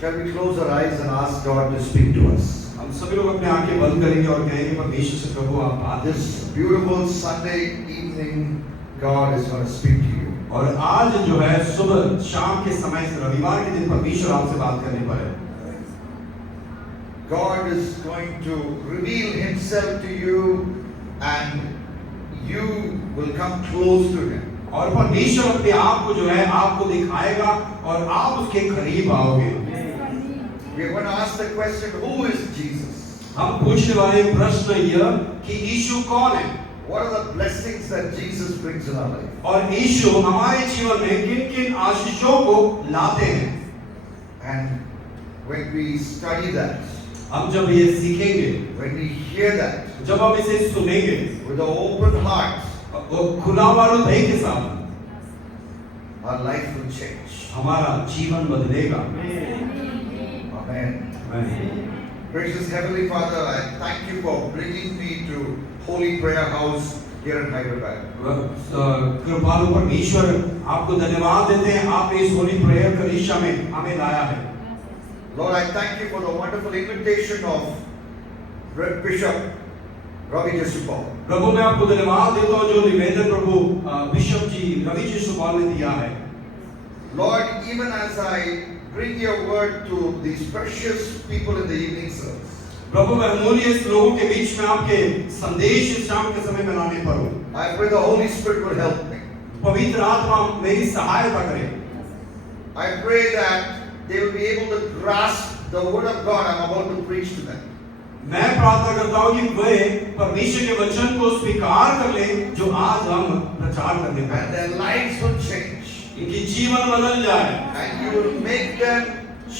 Shall we close our eyes and ask God to speak to us? हम सभी लोग अपने आंखें बंद करेंगे और कहेंगे परमेश्वर से प्रभु आप बात This beautiful Sunday evening, God is going to speak to you. और आज जो है सुबह शाम के समय रविवार के दिन परमेश्वर आपसे बात करने पर है। God is going to reveal Himself to you, and you will come close to Him. और परमेश्वर अपने आप को जो है आपको दिखाएगा और आप उसके करीब आओगे। We are going to ask the question, who is Jesus? हम पूछने वाले प्रश्न यह कि यीशु कौन है? What are the blessings that Jesus brings in our life? और यीशु हमारे जीवन में किन-किन आशीषों को लाते हैं? And when we study that, हम जब ये सीखेंगे, when we hear that, जब हम इसे सुनेंगे, with an open heart, खुला हुआ हृदय के साथ, our life will change. हमारा जीवन बदलेगा। Amen. Precious Heavenly Father, I thank you for bringing me to Holy Prayer House here in Hyderabad. कृपालु परमेश्वर आपको धन्यवाद देते हैं, आपने इस होली प्रेयर कलीसिया में हमें लाया है। Lord, I thank you for the wonderful invitation of Bishop Ravi Jesupal. प्रभु मैं आपको धन्यवाद देता हूँ जो निवेदन प्रभु बिशप जी रवि जेसुपाल ने दिया है। Lord, even as I bring your word to these precious people in the evening service, प्रभु मैं अमूल्य इस लोगों के बीच में आपके संदेश इस शाम के समय में लाने पर हूँ। I pray the Holy Spirit will help me. पवित्र आत्मा मेरी सहायता करे। I pray that they will be able to grasp the word of God I'm about to preach to them. मैं प्रार्थना करता हूँ कि वे परमेश्वर के वचन को स्वीकार कर लें जो आज हम प्रचार करने पर And their lives will change. इनकी जीवन बदल जाए। And you will make them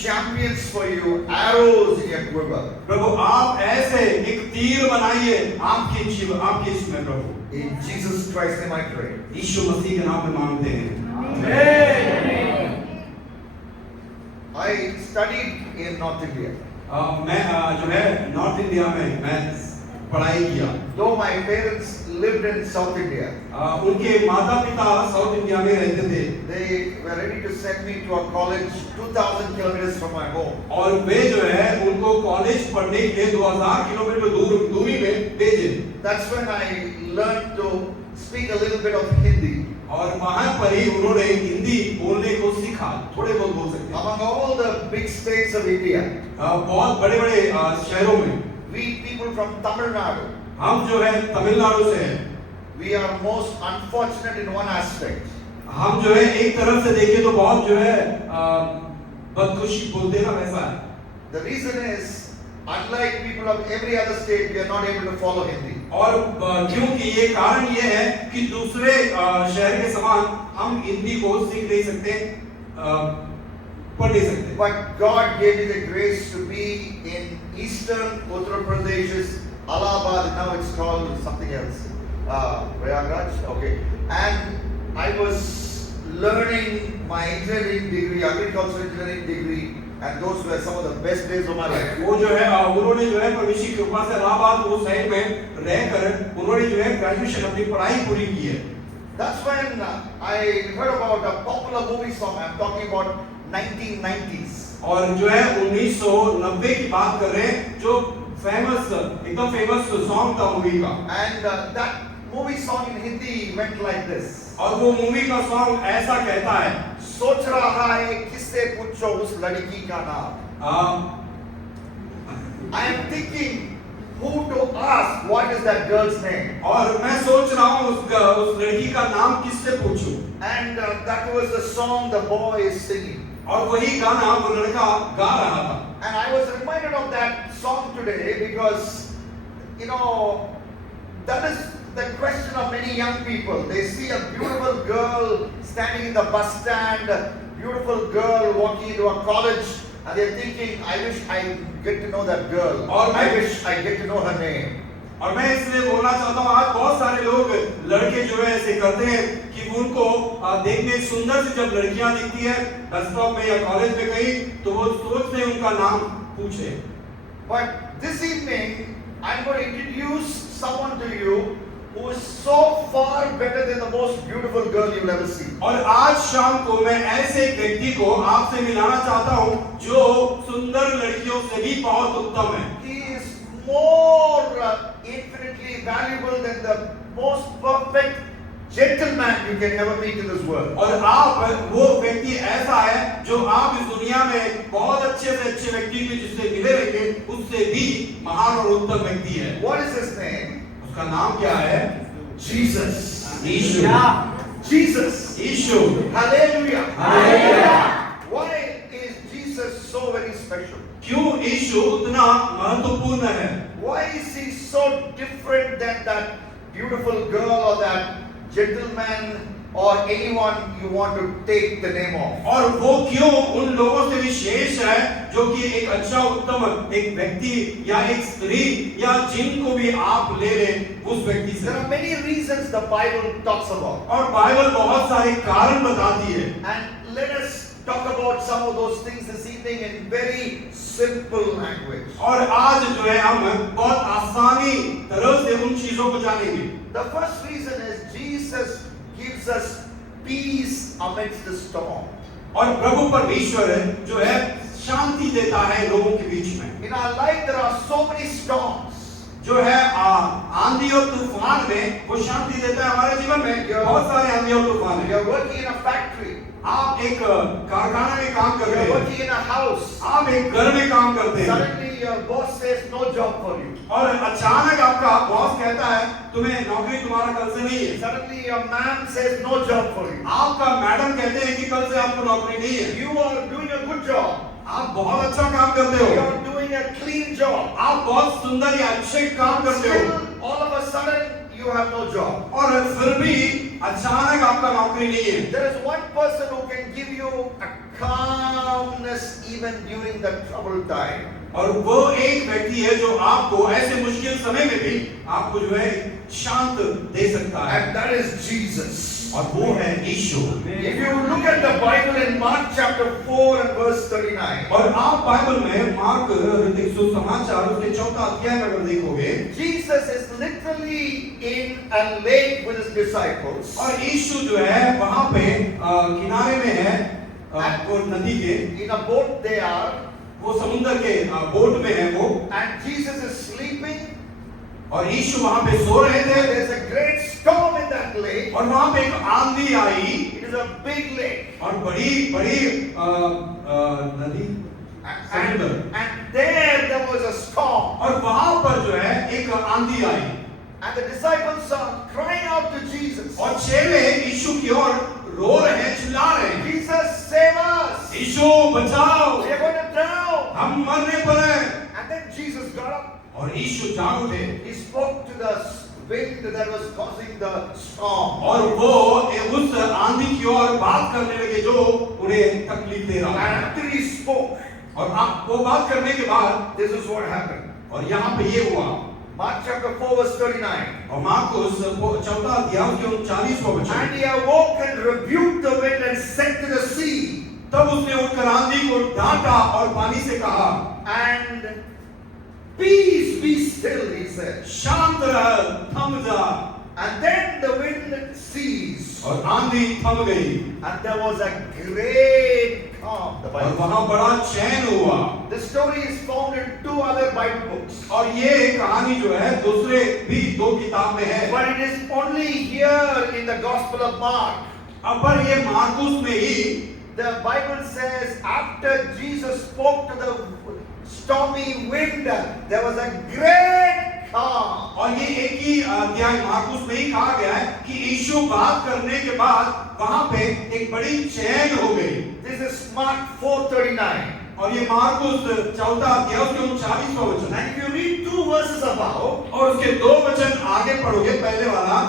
champions for you, arrows in your quiver. प्रभु आप ऐसे एक तीर बनाइए आपके जीवन आपके इसमें प्रभु। In Jesus Christ's name I pray. यीशु मसीह के नाम में मांगते हैं। Amen. I studied in North India. मैं जो है नॉर्थ इंडिया में मैं पढ़ाई किया। Though my parents lived in South India, उनके माता-पिता साउथ इंडिया में रहते थे। they were ready to send me to a college 2,000 kilometers from my home. और वे जो है उनको कॉलेज पढ़ने के लिए 2000 किलोमीटर दूरी में भेजे। That's when I learned to speak a little bit of Hindi. और वहाँ पर ही उन्होंने हिंदी बोलने को सीखा, थोड़े बहुत बोल सकते हैं। Among all the big states of India, बहुत बड़े-बड़े शहरों में we people from Tamil Nadu, हम जो है तमिलनाडु से हैं। we are most unfortunate in one aspect. हम जो है एक तरफ से देखें तो बहुत जो है बदकुशी बोलते ना वैसा है। The reason is, unlike people of every other state, we are not able to follow Hindi. और क्योंकि ये कारण ये है कि दूसरे शहर के समान हम हिंदी को सीख नहीं सकते, पढ़ नहीं सकते। But God gave me the grace to be in eastern Uttar Pradesh, Allahabad. Now it's called something else, Prayagraj. Okay, and I was learning my engineering degree, agricultural engineering degree, and those were some of the best days of my life. वो जो है उन्होंने जो है परमेश्वर की कृपा से इलाहाबाद वो साइड में रहकर उन्होंने जो है ग्रेजुएशन अपनी पढ़ाई पूरी की है। That's when I heard about a popular movie song. I'm talking about 1990s. और जो है 1990 की बात कर रहे हैं जो एकदम फेमस सॉन्ग था मूवी का। And that movie song in Hindi went like this. और वो मूवी का सॉन्ग ऐसा कहता है, सोच रहा है किससे पूछो उस लड़की का नाम। I am thinking who to ask, what is that girl's name? और मैं सोच रहा हूँ उस लड़की का नाम किससे पूछूं। And that was the song the boy is singing. और वही गाना वो लड़का गा रहा था। And I was reminded of that song today because, you know, that is the question of many young people. They see a beautiful girl standing in the bus stand, a beautiful girl walking into a college, and they're thinking, I wish I get to know that girl. और I wish I get to know her name. और मैं इसलिए बोलना चाहता हूँ आज बहुत सारे लोग लड़के जो है ऐसे करते हैं कि उनको देखने सुंदर सी जब लड़कियां दिखती है बस स्टॉप में या कॉलेज में कहीं तो वो सोचते हैं उनका नाम पूछे। But this evening I'm going to introduce someone to you who is so far better than the most beautiful girl you'll ever see. और आज शाम को मैं ऐसे एक व्यक्ति को आपसे मिलाना चाहता हूँ जो सुंदर लड़कियों से भी बहुत उत्तम है। He is more infinitely valuable than the most perfect gentleman you can ever meet in this world. और आप वो व्यक्ति ऐसा है जो आप इस दुनिया में बहुत अच्छे से अच्छे व्यक्ति को जिससे मिले रहेंगे उससे भी महान और उत्तम व्यक्ति है। What is his name? उसका नाम क्या है? Jesus. Yeshu. Jesus. Yeshu. Hallelujah. Hallelujah. Why is Jesus so very special? क्यों यीशु उतना महत्वपूर्ण है? Why is he so different than that beautiful girl or that gentleman or anyone you want to take the name of? और वो क्यों उन लोगों से विशेष है जो कि एक अच्छा उत्तम एक व्यक्ति या एक स्त्री या जिनको भी आप ले लें उस व्यक्ति से? There are many reasons the Bible talks about. और बाइबल बहुत सारे कारण बताती है। And let us talk about some of those things this evening in very simple language. और आज जो है हम बहुत आसानी तरह से उन चीजों को जानेंगे। The first reason is Jesus gives us peace amidst the storm. और प्रभु परमेश्वर जो है शांति देता है लोगों के बीच में। In our life there are so many storms. जो है आंधी और तूफान में वो शांति देता है हमारे जीवन में। बहुत सारे आंधी और तूफान You है। are working in a factory. आप एक कारखाना में काम You करते are हैं, working in a house. आप एक घर में काम करते हैं Suddenly your boss says no job for you. और अचानक आपका बॉस कहता है तुम्हें नौकरी तुम्हारा कल से नहीं है। Suddenly your man says no job for you. आपका मैडम कहते हैं कि कल से आपको नौकरी नहीं है। You are doing a good job. आप बहुत अच्छा काम करते You हो, are doing a clean job. आप बहुत सुंदर या अच्छे काम करते हो Still, all of a sudden you have no job. और फिर भी अचानक आपका नौकरी नहीं है। There is one person who can give you a calmness even during the troubled time. और वो एक व्यक्ति है जो आपको ऐसे मुश्किल समय में भी आपको जो है शांत दे सकता है And that is Jesus. और वो है यीशु। If you look at the Bible in Mark chapter 4 and verse 39, और आप बाइबल में मार्क सुसमाचार उसके 4 अध्याय में अगर देखोगे Jesus is literally in a lake with his disciples. और यीशु जो है वहां पे किनारे में है वो नदी के, In a boat they are, वो समुद्र के बोट में है वो, and Jesus is sleeping. और यीशु वहां पे सो रहे थे There is a great storm in that lake. और वहां पे एक आंधी आई It is a big lake. और बड़ी बड़ी नदी समुद्र, And there was a storm. और वहां पर जो है एक आंधी आई And the disciples are crying out to Jesus. और चेले यीशु की ओर रो रहे हैं, चिल्ला रहे हैं, Jesus, save us. यीशु बचाओ, We are going to drown. हम मरने पर हैं। And then Jesus got up. और यीशु जाग उठे He spoke to the wind that was causing the storm. और वो उस आंधी की ओर बात करने लगे जो उन्हें तकलीफ दे रहा And है। after he spoke, और आप वो बात करने के बाद this is what happened. और यहाँ पे ये हुआ Mark chapter 4 verse 39. और मार्कुस 4 अध्याय के 39वां वचन, And he awoke and rebuked the wind and said to the sea, तब उसने उठकर आंधी को डांटा और पानी से कहा, and peace be still, he said. शांत रह, थम जा। And then the wind ceased. और आंधी थम गई And there was a great calm. The और Bible. वहां बड़ा चैन हुआ। This story is found in 2 other Bible books. और ये कहानी जो है दूसरे भी 2 किताब में है, But it is only here in the Gospel of Mark. अब पर ये मार्कुस में ही The Bible says after Jesus spoke to the stormy wind, there was a great calm. और ये एक ही अध्याय मार्कुस में ही कहा गया है कि यीशु बात करने के बाद वहां पे एक बड़ी चैन हो गई। This is Mark 4:39. और ये मार्कुस 4 अध्याय उसके 39वां वचन है। And if you read 2 verses above, और उसके 2 वचन आगे पढ़ोगे, पहले वाला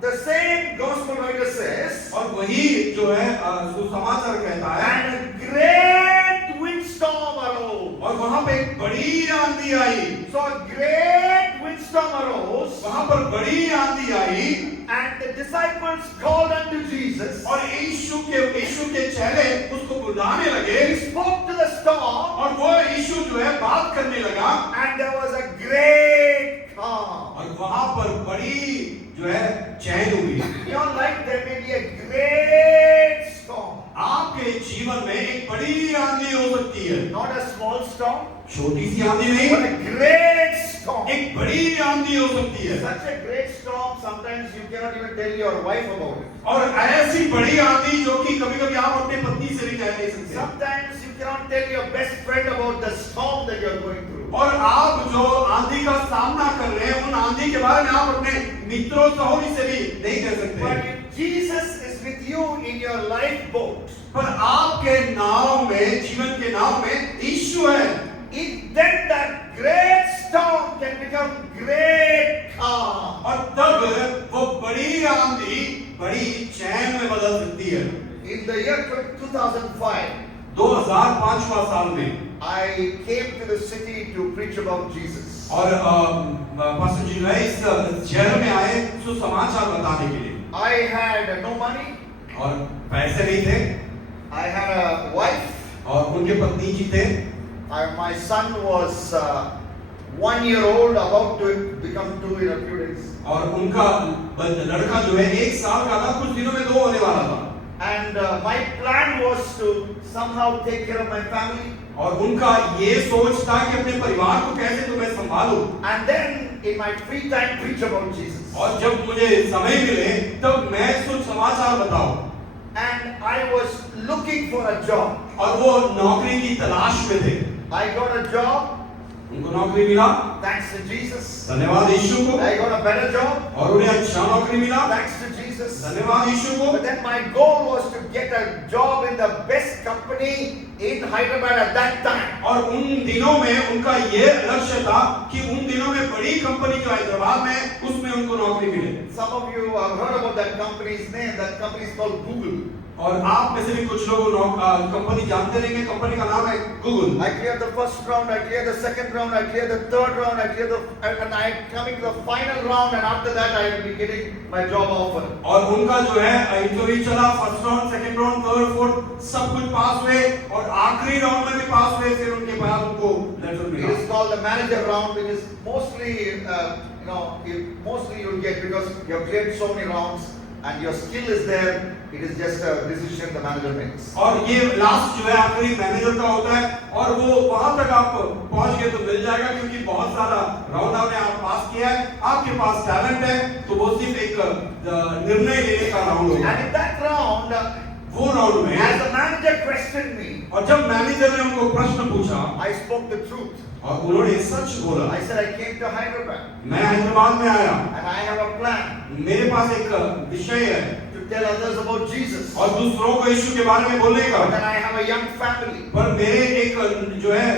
the same gospel writer says, और वही जो है सुसमाचार कहता है, and a great windstorm arose. और वहां पे एक बड़ी आंधी आई। So a great windstorm arose, वहां पर बड़ी आंधी आई and the disciples called unto Jesus. और यीशु के चेले उसको बुलाने लगे He spoke to the storm, और वो यीशु जो है बात करने लगा and there was a great calm. और वहां पर बड़ी जो है चैन हुई। In your life there may be a great storm. आपके जीवन में एक बड़ी आंधी हो सकती है, Not a small storm, छोटी सी आंधी but नहीं, a great storm. एक बड़ी आंधी हो सकती है। Such a great storm, sometimes you cannot even tell your wife about it. और ऐसी बड़ी आंधी जो कि कभी-कभी आप अपने पत्नी से भी कह नहीं सकते। Sometimes you cannot tell your best friend about the storm that you are going through. और आप जो आंधी का सामना कर रहे हैं, उन आंधी के बारे में आप अपने मित्रों सहोदरी से भी नहीं कह सकते। But if Jesus is with you in your lifeboat, पर आपके नाव में, जीवन के नाव में यीशु है, then that great storm can become great calm. और तब वो बड़ी आंधी बड़ी चैन में बदल सकती है। In the year 2005, 2005वां साल में I came to the city to preach about Jesus. और पास्टर जी मैं इस शहर में आए सुसमाचार बताने के लिए। I had no money. और पैसे नहीं थे। I had a wife. और उनके पत्नी जी थे। My son was 1 year old, about to become 2 in a few days. और उनका लड़का जो है 1 साल का था, कुछ दिनों में 2 होने वाला था। And my plan was to somehow take care of my family. और उनका ये सोच था कि अपने परिवार को कैसे तो मैं संभालूं। And then in my free time preach about Jesus. और जब मुझे समय मिले तब मैं सुसमाचार बताऊं। And I was looking for a job. और वो नौकरी की तलाश में थे। I got a job. उनको नौकरी मिला, Thanks to Jesus. धन्यवाद यीशु को। I got a better job. और उन्हें अच्छा नौकरी मिला, Thanks to Jesus. धन्यवाद यीशु को। But then my goal was to get a job in the best company in Hyderabad at that time. और उन दिनों में उनका ये लक्ष्य था कि उन दिनों में बड़ी कंपनी जो हैदराबाद में उसमें उनको नौकरी मिले। Some of you have heard about that company's name. That company is called Google. और आप में से भी कुछ लोग कंपनी जानते रहेंगे, कंपनी का नाम है Google. I cleared the first round, I cleared the second round, I cleared the third round, I cleared and I coming to the final round, and after that I will be getting my job offer. और उनका जो है interview चला, first round, second round, third, fourth, सब कुछ पास हुए और आखिरी राउंड में भी पास हुए। फिर उनके बाद उनको लेटर It मिला। is called the manager round, which is mostly mostly you'll get because you have cleared so many rounds and your skill is there. It is just a decision the manager makes. और ये last जो है आखिरी manager का होता है और वो वहां तक आप पहुंच गए तो मिल जाएगा, क्योंकि बहुत सारा राउंड आपने आप पास किया है, आपके पास टैलेंट है, तो वो सिर्फ एक निर्णय लेने का राउंड होगा। And in that round, वो राउंड में as the manager questioned me, और जब मैनेजर ने उनको प्रश्न पूछा I spoke the truth. और उन्होंने सच बोला, I said I came to Hyderabad मैं हैदराबाद में आया, and I have a plan मेरे पास एक विषय है to tell others about Jesus. और दूसरों को यीशु के बारे में बोलने का, But then I have a young family. पर मेरे एक जो है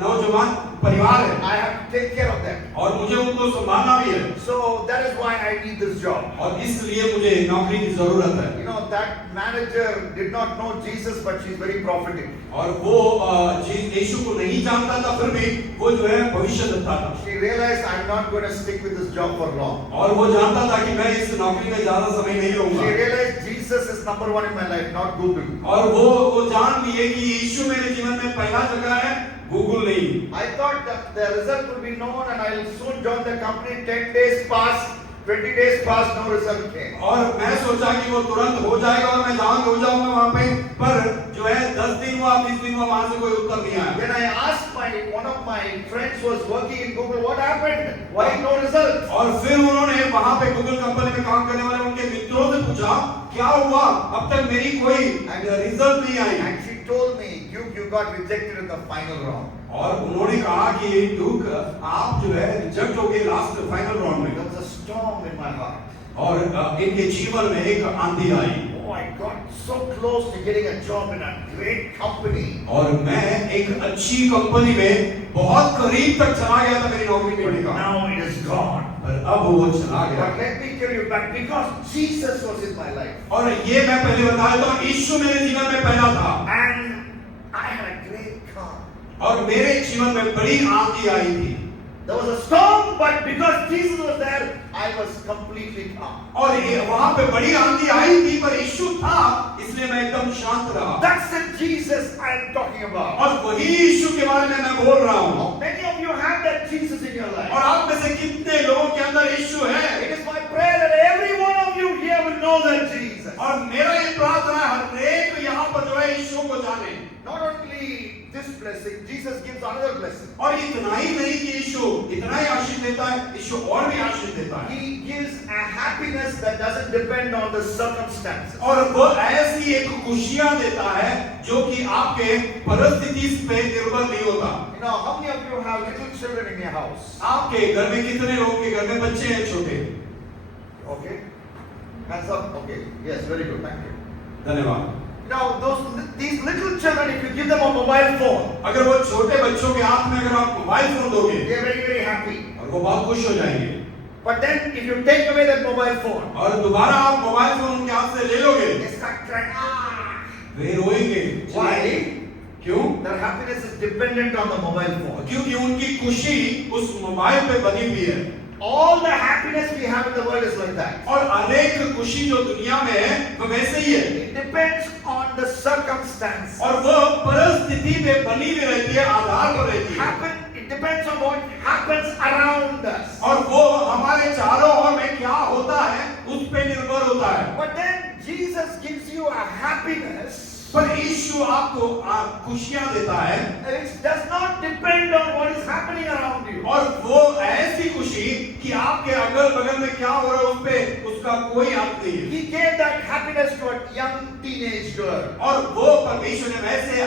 नौजवान परिवार है I have to take care of them. और मुझे उनको संभालना भी है। So that is why I need this job. और इसलिए मुझे नौकरी की जरूरत है। You know, that manager did not know Jesus, but she's very prophetic. और वो यीशु को नहीं जानता था, फिर भी वो जो है भविष्य दत्ता था। She realized I'm not going to stick with this job for long. और वो जानता था कि मैं इस नौकरी में ज्यादा समय नहीं She रहूंगा। realized Jesus is number one in my life, not Google. और वो जान लिए कि यीशु मेरे जीवन में पहला जगह है, गूगल नहीं। I thought that the result will be known and I'll soon join the company. 10 days passed, 20 days passed, no result came. और मैं सोचा कि वो तुरंत हो जाएगा और मैं जॉइन हो जाऊंगा वहां पे, पर जो है 10 दिन हुआ, 20 दिन हुआ, वहां से कोई उत्तर नहीं आया। Then I asked one of my friends who was working in Google, what happened? Why no result? और फिर उन्होंने वहां पे गूगल कंपनी में काम करने वाले उनके मित्रों से पूछा, क्या हुआ, अब तक मेरी कोई रिजल्ट नहीं आई। And she told me, you got rejected in the final round. और उन्होंने कहा कि ड्यूक आप जो है रिजेक्ट हो गए लास्ट फाइनल राउंड में। There was a storm in my heart. और इनके जीवन में एक आंधी आई। Oh, I got so close to getting a job in a great company. और मैं एक अच्छी कंपनी में बहुत करीब तक चला गया था मेरी नौकरी मिलने का। Now it is gone. पर अब वो चला गया। But let me tell you back, because Jesus was in my life. और ये मैं पहले बताया था, यीशु मेरे जीवन में पहला था। And I had a great calm. और मेरे जीवन में बड़ी आंधी आई थी। There was a storm, but because Jesus was there, I was completely calm. और ये वहां पे बड़ी आंधी आई थी, पर यीशु था, इसलिए मैं एकदम शांत रहा। That's the Jesus I am talking about. और वही यीशु के बारे में मैं बोल रहा हूँ। Many of you have that Jesus in your life. और आप में से कितने लोगों के अंदर यीशु है? It is my prayer that that Jesus. और मेरा ये प्रार्थना है हर एक यहाँ पर जो है यीशु को जाने। Not only this blessing, Jesus gives another blessing. और इतना ही नहीं कि यीशु इतना ही आशीष देता है, यीशु और भी आशीष देता है। He gives a happiness that doesn't depend on the circumstances. और वो ऐसी एक खुशियां देता है जो कि आपके परिस्थिति पे निर्भर नहीं होता। You know, how many of you have little children in your house? आपके घर में कितने लोगों के घर में बच्चे हैं छोटे? Okay. Hands up. Okay. Yes, very good. Thank you. धन्यवाद। Now, these little children, if you give them a mobile phone, अगर वो छोटे बच्चों के हाथ में अगर आप मोबाइल फोन दोगे they are very, very happy. और वो बहुत खुश हो जाएंगे। But then, if you take away that mobile phone, और दोबारा आप मोबाइल फोन उनके हाथ से ले लोगे, they start crying. Ah! Way रोएंगे। Why? क्यों? Their happiness is dependent on the mobile phone. क्योंकि उनकी खुशी उस मोबाइल पे बनी हुई है। All the happiness we have in the world is like that. और अनेक खुशी जो दुनिया में है वो वैसे ही है। It depends on the circumstance. और वो परिस्थिति पे बनी हुई रहती है, आधार पर रहती है। It depends on what happens around us. और वो हमारे चारों ओर में क्या होता है उस पे निर्भर होता है। But then Jesus gives you a happiness पर यीशु आपको खुशियां देता है which does not depend on what is happening around you. और वो ऐसी खुशी कि आपके अगल बगल में क्या हो रहा है उस पे उसका कोई हाथ नहीं है। He gave that happiness to a young teenage girl. और वो परमेश्वर ने वैसे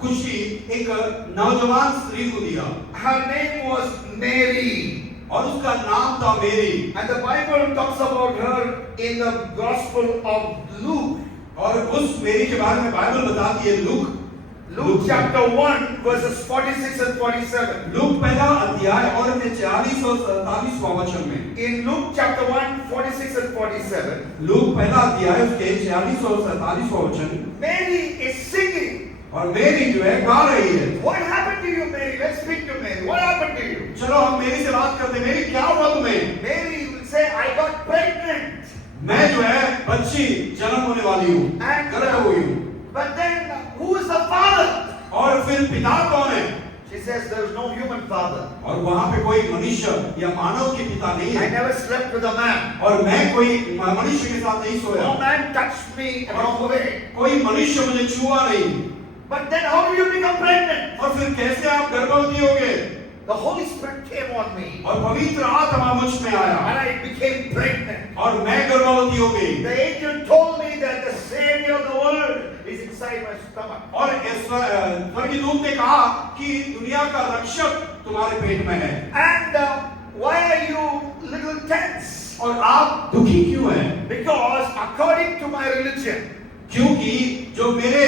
खुशी एक नौजवान स्त्री को दिया। Her name was Mary. और उसका नाम था मेरी। And the Bible talks about her in the Gospel of Luke. और उस मेरी के बारे में बाइबल बताती है Luke chapter 1 verses 46 and 47. Look पहला अध्याय और 46 और 47वां वचन में। In Luke chapter 1 46 and 47. Look पहला अध्याय उसके 46 और 47वां वचन। Mary is singing. और मेरी जो है गा रही है। What happened to you, Mary? Let's speak to Mary. What happened to you? चलो हम मेरी से बात करते हैं। मेरी क्या हुआ तुम्हें? Mary will say, I got pregnant. मैं जो है बच्ची जन्म होने वाली हूँ, गर्भ हुई हूँ। But then who is the father? और फिर पिता कौन है? She says there is no human father. और वहाँ पे कोई मनुष्य या मानव के पिता नहीं I है। never slept with a man. और मैं कोई मनुष्य के साथ नहीं सोया। No man touched me along the way. कोई मनुष्य मुझे छुआ नहीं। But then how do you become pregnant? और फिर कैसे आप गर्भवती होगे? The Holy Spirit came on me. और पवित्र आत्मा मुझ में आया And I became pregnant. और मैं गर्भवती हो गई। The angel told me that the Savior of the world is inside my stomach. और स्वर्गदूत ने कहा कि दुनिया का रक्षक तुम्हारे पेट में है। And why are you little tense? और आप दुखी क्यों हैं? Because according to my religion, क्योंकि जो मेरे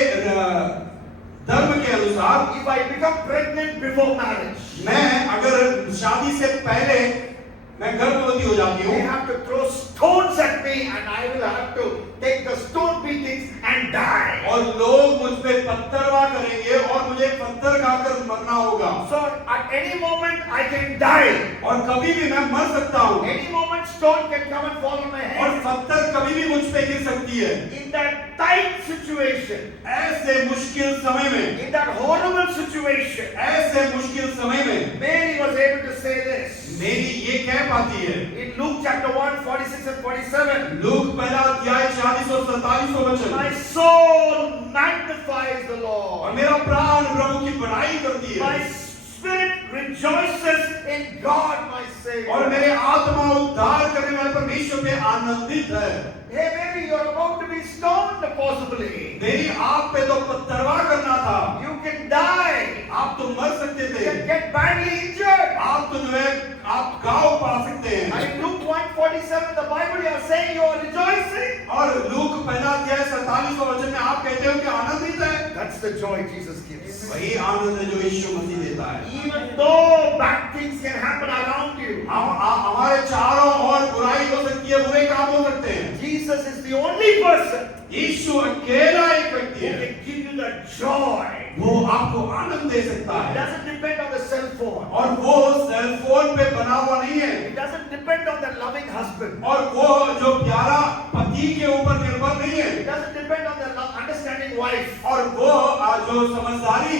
धर्म के अनुसार if I become pregnant before marriage, मैं अगर शादी से पहले मैं गर्भवती हो जाती they हूँ, have to throw stones at me and I will have to take the stone beatings and die. और लोग मुझ पे पत्थरवा करेंगे और मुझे पत्थर खाकर मरना होगा। So at any moment I can die. और कभी भी मैं मर सकता हूँ। Any moment stone can come and fall on my और head. पत्थर कभी भी मुझ पे गिर सकती है। In that tight situation, ऐसे मुश्किल समय में, in that horrible situation, ऐसे मुश्किल समय में Mary was able to say this. मेरी ये कह पाती है। In Luke chapter 1, 46 and 47, look पहला अध्याय 46 और 47 वचन। my soul magnifies the Lord. और मेरा प्राण प्रभु की बड़ाई करती है। My spirit rejoices in God, my Savior. और मेरे आत्मा उद्धार करने वाले परमेश्वर पे आनंदित है। Hey, maybe you're about to be stoned, possibly. मेरी आप पे तो पत्थरवा करना था। You can die. आप तो मर सकते You थे। can get badly injured. आप तो जो है आप घाव पा सकते हैं। And in Luke 1:47, the Bible, you are saying you are rejoicing. और लूक पहला अध्याय 47 वचन में आप कहते हो कि आनंदित है। That's the joy Jesus gives. वही आनंद है जो यीशु मसीह देता है। Even though bad things can happen around you, हमारे चारों ओर बुराई हो सकती है, बुरे काम हो सकते हैं। Jesus is the only person यीशु अकेला एक व्यक्ति who है, can give you the joy. वो आपको आनंद दे सकता It है। doesn't depend on the cell phone. और वो सेल फोन पे बना हुआ नहीं है, It doesn't depend on the loving husband. और वो जो प्यारा पति के ऊपर निर्भर नहीं है, It doesn't depend on the understanding wife. और वो जो समझदारी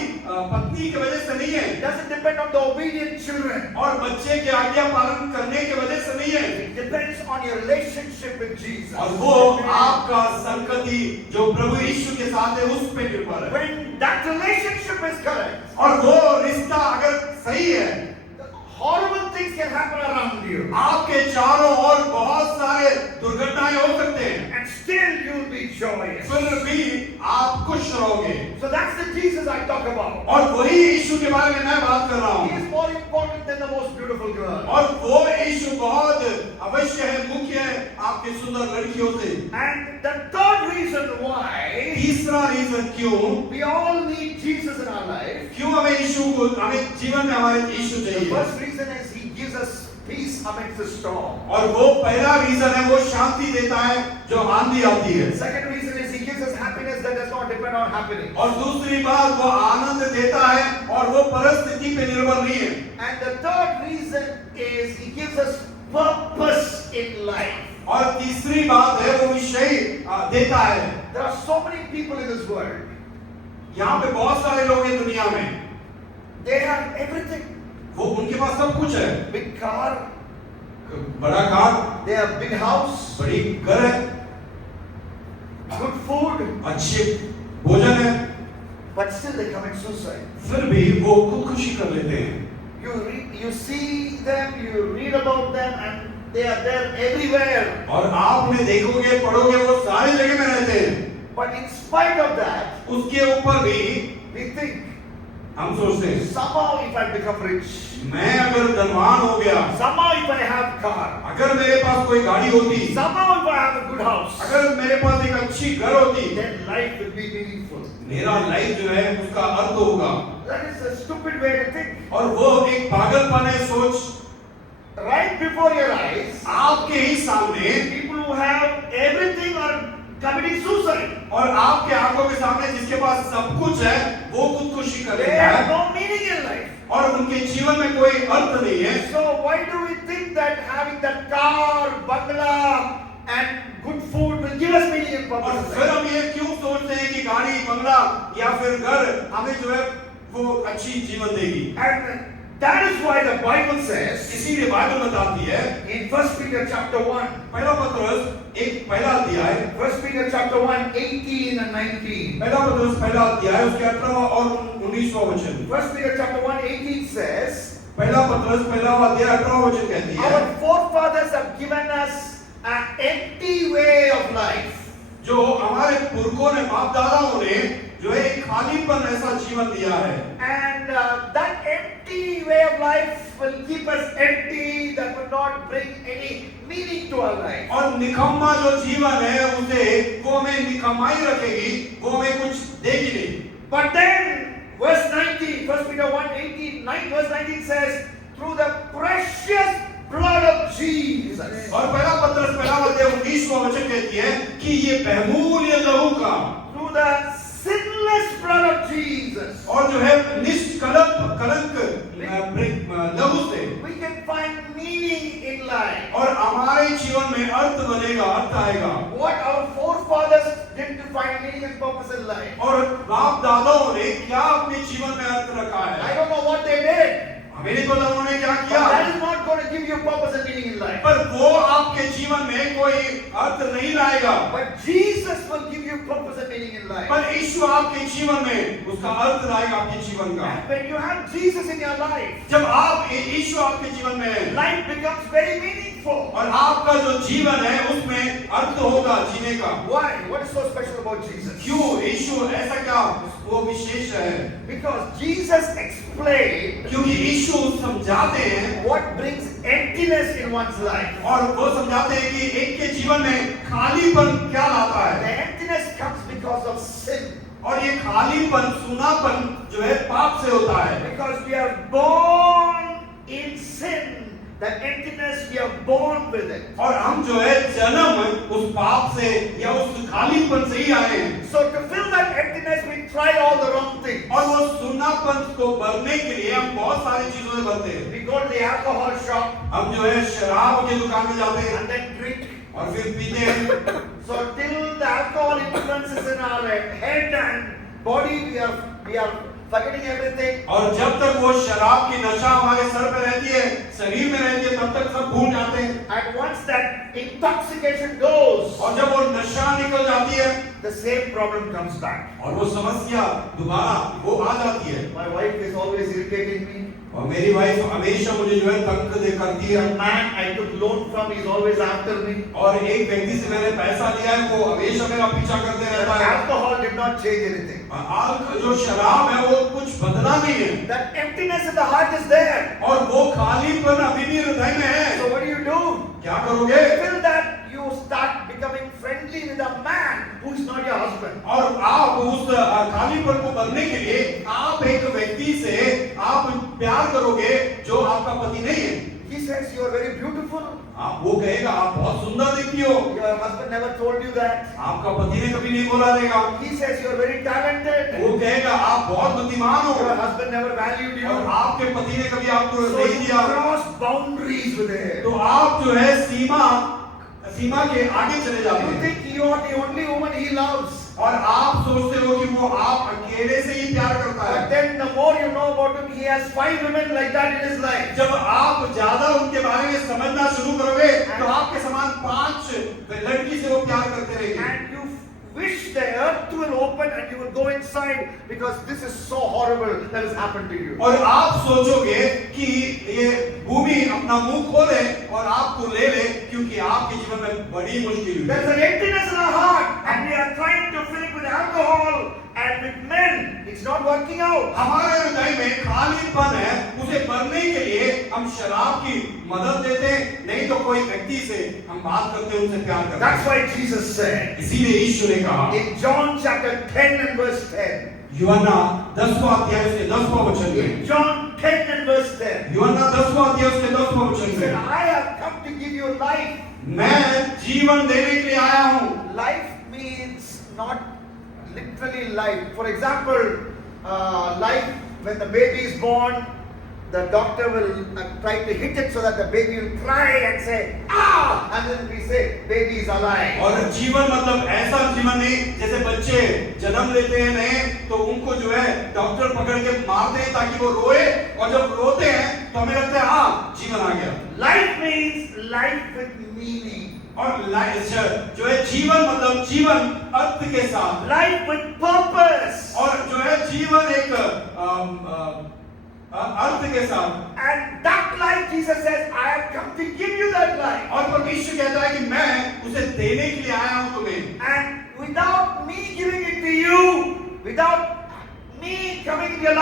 पत्नी की वजह से नहीं है, It doesn't depend on the obedient children. और बच्चे के आज्ञा पालन करने की वजह से नहीं है, It depends on your relationship with Jesus. और वो आपका संगति जो प्रभु यीशु के साथ है उस पे निर्भर है। When that relationship is correct, और वो रिश्ता अगर सही है, horrible things can happen around you. आपके चारों ओर बहुत सारे दुर्घटनाएं हो सकते हैं, And still you'll be joyous. फिर भी आप खुश रहोगे। So that's the Jesus I talk about. और वही यीशु के बारे में मैं बात कर रहा He हूँ, is more important than the most beautiful girl. और वो यीशु बहुत अवश्य है, मुख्य है आपके सुंदर लड़कियों से। And the third reason why तीसरा रीजन क्यों we all need Jesus in our life. क्यों हमें यीशु को, हमें जीवन में हमारे यीशु The चाहिए, first reason is He gives us peace amidst the storm. और वो पहला रीजन है, वो शांति देता है जो आंधी आती है। Second reason is He gives us happiness that does not depend on happening. और दूसरी बात, वो आनंद देता है और वो परिस्थिति पे निर्भर नहीं है। And the third reason is He gives us purpose in life. और तीसरी बात है, वो विषय देता है। There are so many people in this world. यहाँ पे बहुत सारे लोग हैं दुनिया में, They have everything. वो उनके पास सब कुछ है, Big car, बड़ा car, they have big house, बड़ी घर है, good food, अच्छे भोजन है, but still they commit suicide. फिर भी वो खुदकुशी कर लेते हैं। You see them, you read about them, and they are there everywhere. और आपने देखोगे, पढ़ोगे, वो सारी जगह में रहते हैं। But in spite of that, उसके ऊपर भी we think, हम सोचते हैं, somehow if I become rich, मैं अगर धनवान हो गया, somehow if I have car, अगर मेरे पास कोई गाड़ी होती, somehow if I have a good house, अगर मेरे पास एक अच्छी घर होती, then life will be meaningful. मेरा लाइफ जो है उसका अर्थ होगा। That is a stupid way to think. और वो एक पागलपन है सोच। Right before your eyes, आपके ही सामने people who have everything are committing suicide. और आपके आंखों के सामने जिसके पास सब कुछ है वो खुदकुशी कर They लेता have है, no meaning in life. और उनके जीवन में कोई अर्थ नहीं है। So why do we think that having that car, bungalow, and good food will give us meaning and और purpose? फिर हम ये क्यों सोचते हैं कि गाड़ी, बंगला या फिर घर हमें जो है वो अच्छी जीवन देगी? And that is why the Bible says इसीलिए बाइबल बताती है, in 1 Peter chapter 1, पहला पत्रस एक पहला अध्याय, 1 Peter chapter 1, 18 and 19. पहला पत्रस पहला अध्याय उसके 18वां और 19वां वचन। 1 Peter chapter 1, 18 says, पहला पत्रस पहला अध्याय 18वां वचन कहती है, our forefathers have given us an empty way of life. जो हमारे पुरखों ने, बाप दादाओं ने जो है एक खालीपन ऐसा जीवन दिया है, And that empty way of life will keep us empty, that will not bring any meaning to our life. और निकम्मा जो जीवन है उसे वो हमें निकम्माई रखेगी, वो हमें कुछ देगी नहीं। But then, verse 19, 1 Peter 1, 18, verse 19 says, through the precious blood of Jesus. और पहला पत्रस पहला अध्याय 19वां वचन कहती है कि ये बहुमूल्य लहू का, Through the sinless blood of Jesus, और जो है कलंक लहू से we can find meaning in life. और हमारे जीवन में अर्थ बनेगा, अर्थ आएगा। What our forefathers did to find meaning and purpose in life. और बाप दादाओं ने क्या अपने जीवन में अर्थ रखा I है, don't know what they did, हमें नहीं पता उन्होंने क्या but किया, that is not going to give you purpose and meaning in life. पर वो आपके जीवन में कोई अर्थ नहीं लाएगा। But Jesus will give you purpose and meaning in life. पर यीशु आपके जीवन में उसका अर्थ लाएगा आपके जीवन का। And when you have Jesus in your life, जब आप यीशु आपके जीवन में है life becomes very meaningful. और आपका जो जीवन है उसमें अर्थ होगा जीने का। Why? What is so special about Jesus? क्यों यीशु ऐसा क्या वो विशेष है? Because Jesus explained क्योंकि यीशु समझाते हैं what brings emptiness in one's life. और वो समझाते हैं कि एक के जीवन में खालीपन क्या लाता The है, emptiness comes because of sin. और ये खालीपन, सूनापन जो है पाप से होता है। Because we are born in sin. That emptiness, we are born with it. और हम जो है जन्म उस पाप से या उस खालीपन से ही आए हैं। So to fill that emptiness, we try all the wrong things. और वो सुना सीमापन को भरने के लिए हम बहुत सारी चीजों से भरते हैं। We go to the alcohol shop हम जो है शराब की दुकान में जाते हैं and then drink. और फिर पीते हैं। So till the alcohol influences in our head and body, we are forgetting everything. और जब तक वो शराब की नशा हमारे सर पे रहती है, शरीर में रहती है, तब तक सब भूल जाते हैं। And once that intoxication goes, और जब वो नशा निकल जाती है, the same problem comes back. और वो समस्या दोबारा वो आ जाती है। My wife is always irritating me. और मेरी वाइफ हमेशा मुझे जो है तंग करती है। The man I took loan from is always after me. और एक व्यक्ति से मैंने पैसा लिया है, वो हमेशा मेरा पीछा करते The रहता है। alcohol did not change anything. जो शराब है वो कुछ बदला नहीं है। That emptiness in the heart is there. और वो खालीपन अभी भी हृदय में है। So what do? क्या करोगे? Till that you start becoming friendly with a man who is not your husband. और आप उस खालीपन को भरने के लिए आप एक व्यक्ति से आप प्यार करोगे जो आपका पति नहीं है। He says you are very beautiful. आप वो कहेगा आप बहुत सुंदर दिखती हो। Your husband never told you that. आपका पति ने कभी नहीं बोला रहेगा। He says you are very talented. वो कहेगा आप बहुत बुद्धिमान हो। Your husband never valued you. और आपके पति ने कभी आपको So नहीं you दिया। cross boundaries with him. तो आप जो है सीमा के आगे चले जाते You हैं। think you are the only woman he loves. और आप सोचते हो कि वो आप अकेले से ही प्यार करता है। But then the more you know about him, he has 5 women like that in his life. जब आप ज्यादा उनके बारे में समझना शुरू करोगे तो आपके समान 5 लड़की से वो प्यार करते रहेंगे। And you wish the earth will open and you will go inside because this is so horrible that has happened to you. और आप सोचोगे कि ये भूमि अपना मुंह खोले और आपको ले ले क्योंकि आपके जीवन में बड़ी मुश्किल हुई। There's an emptiness in our heart and we are trying to fill it with alcohol and with men. It's not working out. हमारे हृदय में खालीपन है, उसे भरने के लिए हम शराब की मदद लेते हैं, नहीं तो कोई व्यक्ति से हम बात करते हैं, उनसे प्यार करते हैं। That's why Jesus said इसीलिए यीशु ने कहा in John chapter 10 and verse 10. यूहन्ना 10वां अध्याय उसके 10वां वचन में, In John 10 and verse 10. यूहन्ना 10वां अध्याय उसके 10वां He वचन said, में, I have come to give you life. मैं जीवन देने के लिए आया हूँ। Life means not literally life. For example, life when the baby is born, the doctor will try to hit it so that the baby will cry and say, ah! And then we say, baby is alive. और जीवन मतलब ऐसा जीवन नहीं जैसे बच्चे जन्म लेते हैं नए तो उनको जो है डॉक्टर पकड़ के मारते हैं ताकि वो रोए, और जब रोते हैं तो हमें लगता है हाँ जीवन आ गया। Life means life with meaning. और जो है जीवन मतलब जीवन अर्थ के साथ, Life with purpose. और जो है जीवन एक अर्थ के साथ। And that life, Jesus says, I have come to give you that life. और परमेश्वर कहता है कि मैं उसे देने के लिए आया हूँ तुम्हें। And without me giving it to you, without me coming into your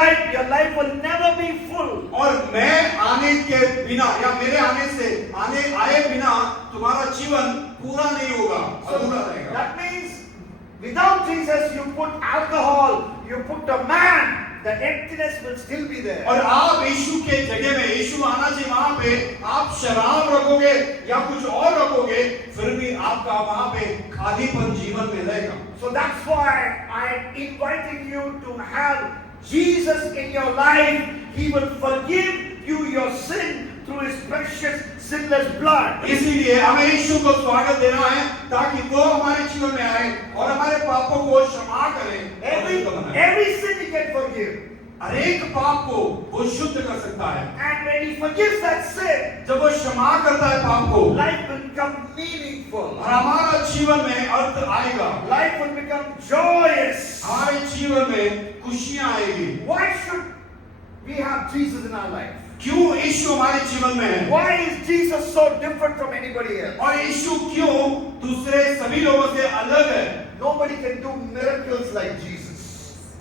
life will never be full. और मैं आने के बिना या मेरे आए बिना तुम्हारा जीवन पूरा नहीं होगा, अधूरा रहेगा। That means without Jesus you put alcohol, you put a man, the emptiness will still be there. और आप यीशु के जगह में, यीशु आना चाहिए वहां पे, आप शराब रखोगे या कुछ और रखोगे, फिर भी आपका वहां पे खालीपन जीवन में रहेगा। So that's why I'm inviting you to have Jesus in your life. He will forgive you your sin through his precious sinless blood. इसीलिए हमें यीशु को स्वागत देना है ताकि वो हमारे जीवन में आए और हमारे पापों को क्षमा करे। Every sin he can forgive. हर एक पाप को वो शुद्ध कर सकता है। And when he forgives that sin, जब वो क्षमा करता है पाप को, life will become meaningful. और हमारा जीवन में अर्थ आएगा। Life will become joyous. हमारे जीवन में खुशियां आएगी। Why should we have Jesus in our life? क्यों यीशु हमारे जीवन में है? Why is Jesus so different from anybody else? और यीशु क्यों दूसरे सभी लोगों से अलग है? Nobody can do miracles like Jesus.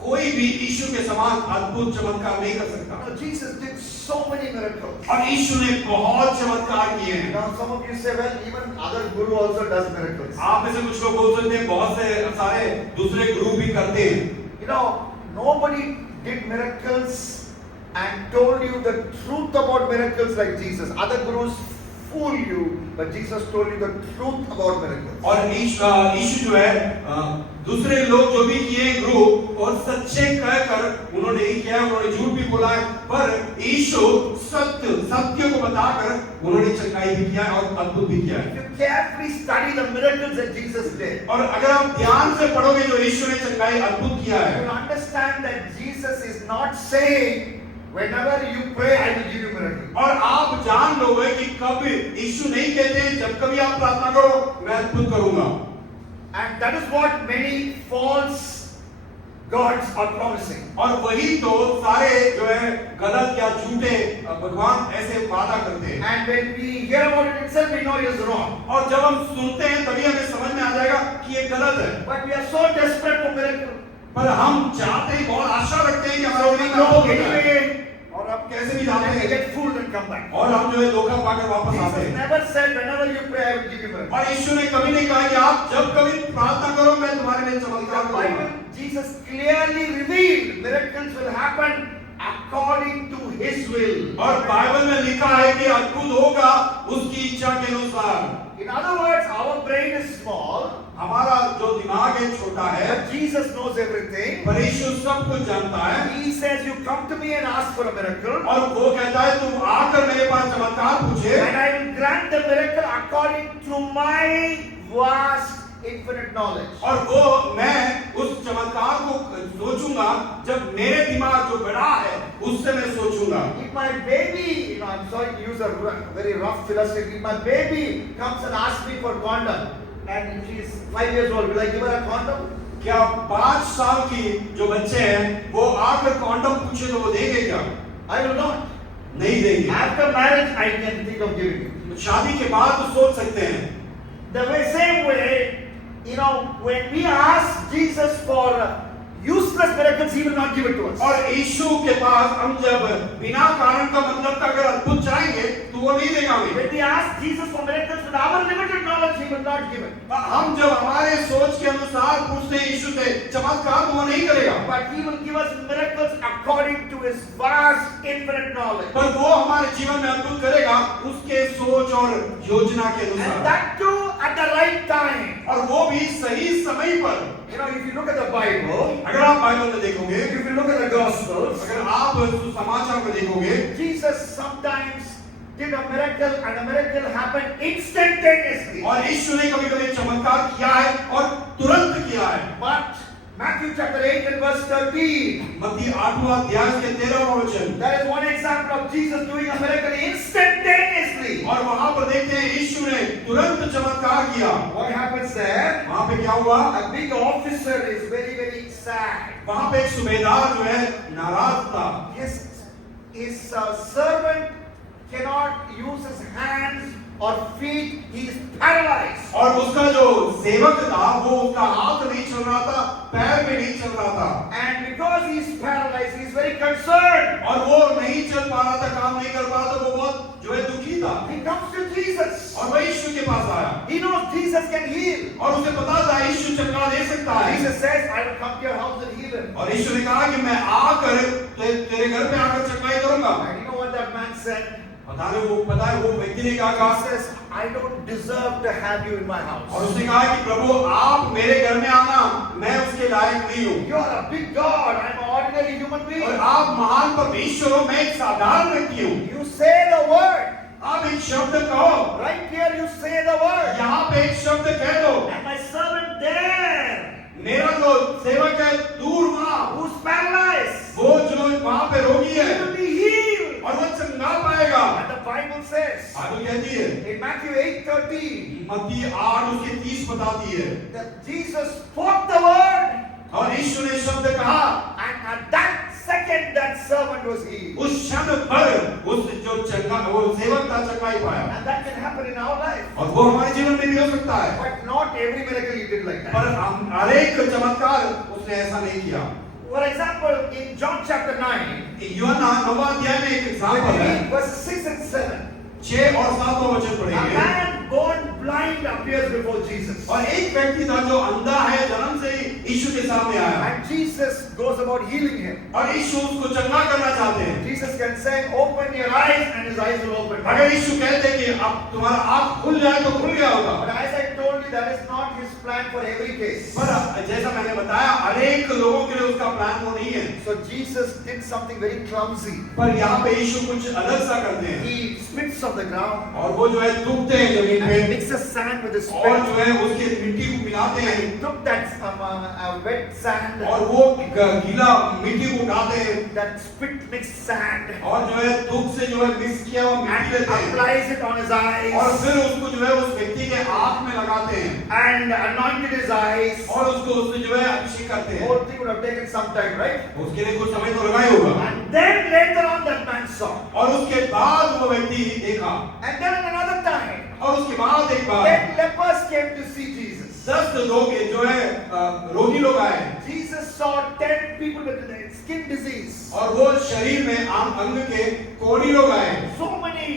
कोई भी यीशु के समान अद्भुत चमत्कार नहीं कर सकता। No, Jesus did so many miracles. और यीशु ने बहुत चमत्कार किए हैं। Now some of you say, well, even other guru also does miracles. आप में से कुछ लोग बोल सकते हैं बहुत से सारे दूसरे गुरु भी करते हैं। You know, nobody did miracles and told you the truth about miracles like Jesus. Other gurus fool you, but Jesus told you the truth about miracles. और यीशु जो है दूसरे लोग जो भी किए ग्रुप और सच्चे कहकर उन्होंने ही किया, उन्होंने झूठ भी बोला है, पर यीशु सत्य को बताकर उन्होंने चंगाई भी किया और अद्भुत भी किया है। If you carefully study the miracles that Jesus did, और अगर आप ध्यान से पढ़ोगे जो यीशु ने चंगाई अद्भुत किया you है, will understand that Jesus is not saying, whenever you pray, I will give you miracles. और आप जान लोगे कि कब यीशु नहीं कहते जब कभी आप प्रार्थना करो मैं अद्भुत करूंगा। And that is what many false gods are promising. और वही तो सारे जो है गलत या झूठे भगवान ऐसे वादा करते हैं। And when we hear about it itself, we know it is wrong. और जब हम सुनते हैं तभी हमें समझ में आ जाएगा कि ये गलत है। But we are so desperate for miracles. पर हम चाहते हैं, बहुत आशा रखते हैं कि हमारे We जीवन में go अद्भुत होगा। anyway, और अब कैसे भी जाते and we हैं get fooled and come back. और हम जो है धोखा पाकर वापस आते Jesus हैं। never said, whenever you pray, I will give you miracles. और यीशु ने कभी नहीं कहा कि आप जब कभी प्रार्थना करो मैं तुम्हारे लिए In चमत्कार the करूंगा। Bible, Jesus clearly revealed miracles will happen according to His will. और बाइबल में लिखा है कि अद्भुत होगा उसकी इच्छा के अनुसार। In other words, our brain is small, हमारा जो दिमाग है छोटा है, but Jesus knows everything. पर यीशु सब कुछ जानता है। He says, you come to me and ask for a miracle, और वो कहता है तुम आकर मेरे पास चमत्कार पूछे and I will grant the miracle according to my vast, infinite knowledge. और वो मैं उस चमत्कार को सोचूंगा जब मेरे दिमाग जो बड़ा है उससे मैं सोचूंगा। If my baby, I'm sorry to use a very rough philosophy, if my baby comes and asks me for condom, and if she is 5 years old, will I give her a condom? क्या 5 साल की जो बच्चे हैं वो आकर condom पूछे तो वो देंगे क्या? I will not. नहीं देंगे। After marriage, I can think of giving it. शादी के बाद तो सोच सकते हैं। The same way, when we ask Jesus for useless miracles, He will not give it to us. और यीशु के पास हम जब बिना कारण का मतलब का अगर अद्भुत चाहेंगे तो वो नहीं देगा हमें। When we ask Jesus for miracles with our limited knowledge, He will not give it. हम जब हमारे सोच के अनुसार पूछते हैं यीशु से चमत्कार तो वो नहीं करेगा। But He will give us miracles according to His vast, infinite knowledge. पर वो हमारे जीवन में अद्भुत करेगा उसके सोच और योजना के And अनुसार। that too at the right time. और वो भी सही समय पर। If you look at the Bible, अगर आप बाइबल में देखोगे, if you look at the Gospels, अगर आप समाचार में देखोगे, Jesus sometimes did a miracle and the miracle happened instantaneously. और यीशु ने कभी-कभी चमत्कार किया है और तुरंत किया है। But Matthew chapter 8 and verse 13. मत्ती 8वां अध्याय के 13वां वचन। There is one example of Jesus doing a miracle instantaneously. और वहां पर देखते हैं यीशु ने तुरंत चमत्कार किया। What happens there? वहां पे क्या हुआ? A big officer is very, very sad. वहां पे एक सूबेदार जो है नाराज था। His servant cannot use his hands or feet. He is paralyzed. और उसका जो सेवक था वो उसका हाथ नहीं चल रहा था, पैर भी नहीं चल रहा था। And because he is paralyzed, he is very concerned. और वो नहीं चल पा रहा था, काम नहीं कर पा रहा था, वो बहुत जो है दुखी था। He comes to Jesus. और वह यीशु के पास आया। He knows Jesus can heal. और उसे पता था यीशु चंगा दे सकता है। Jesus says, I will come to your house and heal him. और यीशु ने कहा कि मैं आकर तेरे घर पे आकर चंगाई करूंगा। And you know what that man said? पता है वो व्यक्ति ने क्या कहा? He says, I don't deserve to have you in my house. और उसने कहा कि प्रभु आप मेरे घर में आना, मैं उसके लायक नहीं हूँ। You are a big God. I am an ordinary human being. और आप महान परमेश्वर हो, मैं एक साधारण व्यक्ति हूँ। You say the word. आप एक शब्द कहो। Right here you say the word. यहाँ पे एक शब्द कह दो। And my servant there, मेरा जो सेवक है दूर वहाँ, who's paralyzed, वो जो वहाँ पे रोगी he है will be healed. और वो चंगा पाएगा। And the Bible says Bible कहती है in Matthew 8:30 मत्ती 8 उसके 30 बताती है that Jesus spoke the word, और यीशु ने शब्द कहा and at that second that servant was healed. उस क्षण पर उस जो चंगा वो सेवक था चंगा ही पाया। And that can happen in our life. और वो हमारे जीवन में भी हो सकता है। But not every miracle he did like that. पर हर एक चमत्कार उसने ऐसा नहीं किया। For example, in John chapter 9, यूहन्ना 9वां अध्याय में एक when एग्जांपल we है। read verses 6 and 7, 6 और 7वां वचन a पढ़ेंगे। man born blind appears before Jesus. और एक व्यक्ति था जो अंधा है जन्म से ही यीशु के सामने आया And Jesus goes about healing him. और यीशु उसको चंगा करना चाहते हैं। Jesus can say, open your eyes, and his eyes will open. अगर यीशु कहते कि अब तुम्हारा आँख खुल जाए तो खुल गया होगा। But as I told you, that is not his plan for every case. पर जैसा मैंने बताया अनेक लोगों के लिए उसका प्लान वो नहीं है। So Jesus did something very clumsy. पर यहाँ पे यीशु कुछ अलग सा करते हैं He spits on the ground और वो जो है थूकते हैं जमीन and पे he mixes sand with his और spit. जो है उसके मिट्टी को मिलाते And हैं he took that wet sand, और वो गीला मिट्टी को उठाते हैं that spit mixed sand, और जो है धूप से जो है मिक्स किया हुआ मिट्टी and लेते हैं applies it on his और eyes फिर उसको जो है उस व्यक्ति के आँख में लगाते हैं and anointed his eyes. और उसको उससे जो है अभिषेक करते The हैं। whole thing would have taken some time, right? उसके लिए कुछ समय तो लगा ही होगा And then later on that man saw. और उसके बाद वो व्यक्ति देखा And then another time, और उसके बाद एक बार 10 lepers came to see Jesus. 10 लोग जो है रोगी लोग आए Jesus saw 10 people with skin disease. और वो शरीर में आम अंग के कोढ़ी लोग आए So many,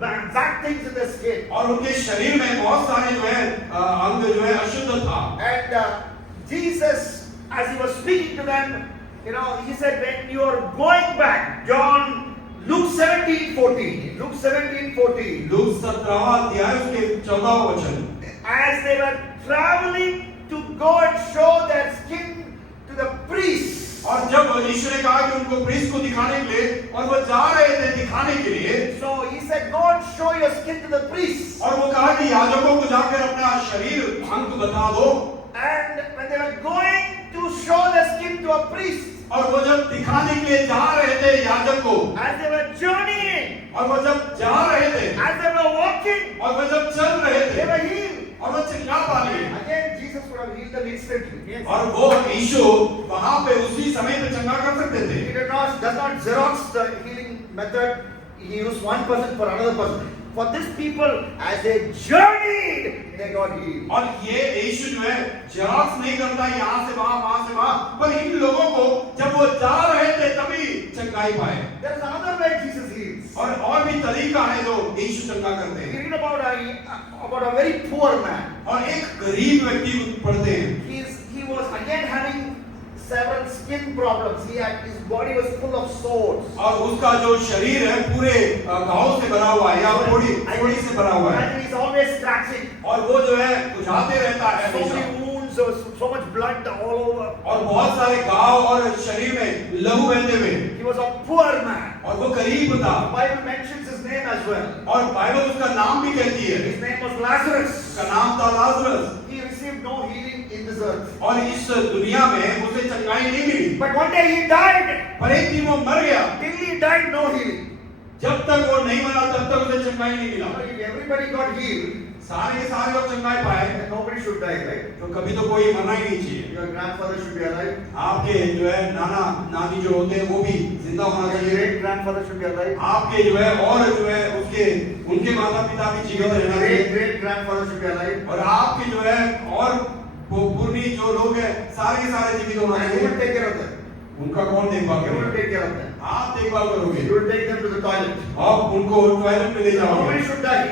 bad things in the skin. और उनके शरीर में बहुत सारे जो है अंग जो है अशुद्ध था And Jesus, as he was speaking to them, he said, when you are going back, Luke 17:14. Luke 17:14. Look 17वां अध्याय उसके 14वां वचन As they were traveling to go and show their skin to the priests. और जब यीशु ने कहा कि उनको priest को दिखाने के लिए और वो जा रहे थे दिखाने के लिए So he said, go and show your skin to the priests. और वो कहा कि याजकों को जाकर अपना शरीर अंग बता दो And when they were going to show the skin to a priest, और वो जब दिखाने के लिए जा रहे थे याजक को as they were journeying, और वो जब जा रहे थे as they were walking, और वो जब चल रहे they थे were healed. और वो चंगा पा लिए Again, Jesus would have healed them instantly. Yes. और वो यीशु वहां पे उसी समय पे चंगा कर सकते थे He does not Xerox the healing method. He used one person for another person. For these people, as they journeyed, they got healed. और ये यीशु जो है जेरॉक्स नहीं करता यहाँ से वहां से वहां पर इन लोगों को जब वो जा रहे थे तभी चंगाई पाए There is another way Jesus heals. और भी तरीका है जो यीशु चंगा करते We हैं read about a very poor man. और एक गरीब व्यक्ति को पढ़ते हैं He was again having several skin problems. His body was full of sores. और उसका जो शरीर है पूरे घाव से भरा हुआ है या फोड़ी से भरा हुआ है And he's always scratching. और वो जो है खुजाते रहता है So हमेशा। many wounds, so much blood all over. और बहुत सारे घाव और शरीर में लहू बहते हुए He was a poor man. और वो गरीब था The Bible mentions his name as well. और बाइबल उसका नाम भी कहती है His name was Lazarus. उसका नाम था Lazarus He received no healing in this earth. और इस दुनिया में उसे चंगाई नहीं मिली But one day he died. पर एक दिन वो मर गया Till he died, no healing. जब तक वो नहीं मरा तब तक उसे चंगाई नहीं मिला If everybody got healed, सारे के सारे लोग चंगाई पाए then nobody should die, right? तो कभी तो कोई मरना ही नहीं चाहिए Your grandfather should be alive. आपके जो है नाना नानी जो होते हैं वो भी जिंदा होना Your चाहिए great grandfather should be alive. आपके जो है और जो है उसके उनके माता पिता भी जीवित Your रहना चाहिए great grandfather should be alive. और आपके जो है और पूर्वी जो लोग हैं सारे के सारे जीवित होना And who will चाहिए take care of them? उनका कौन देखभाल You will करेगा take care of them. आप देखभाल करोगे You will take them to the toilet. आप उनको टॉयलेट में ले जाओगे Nobody should die.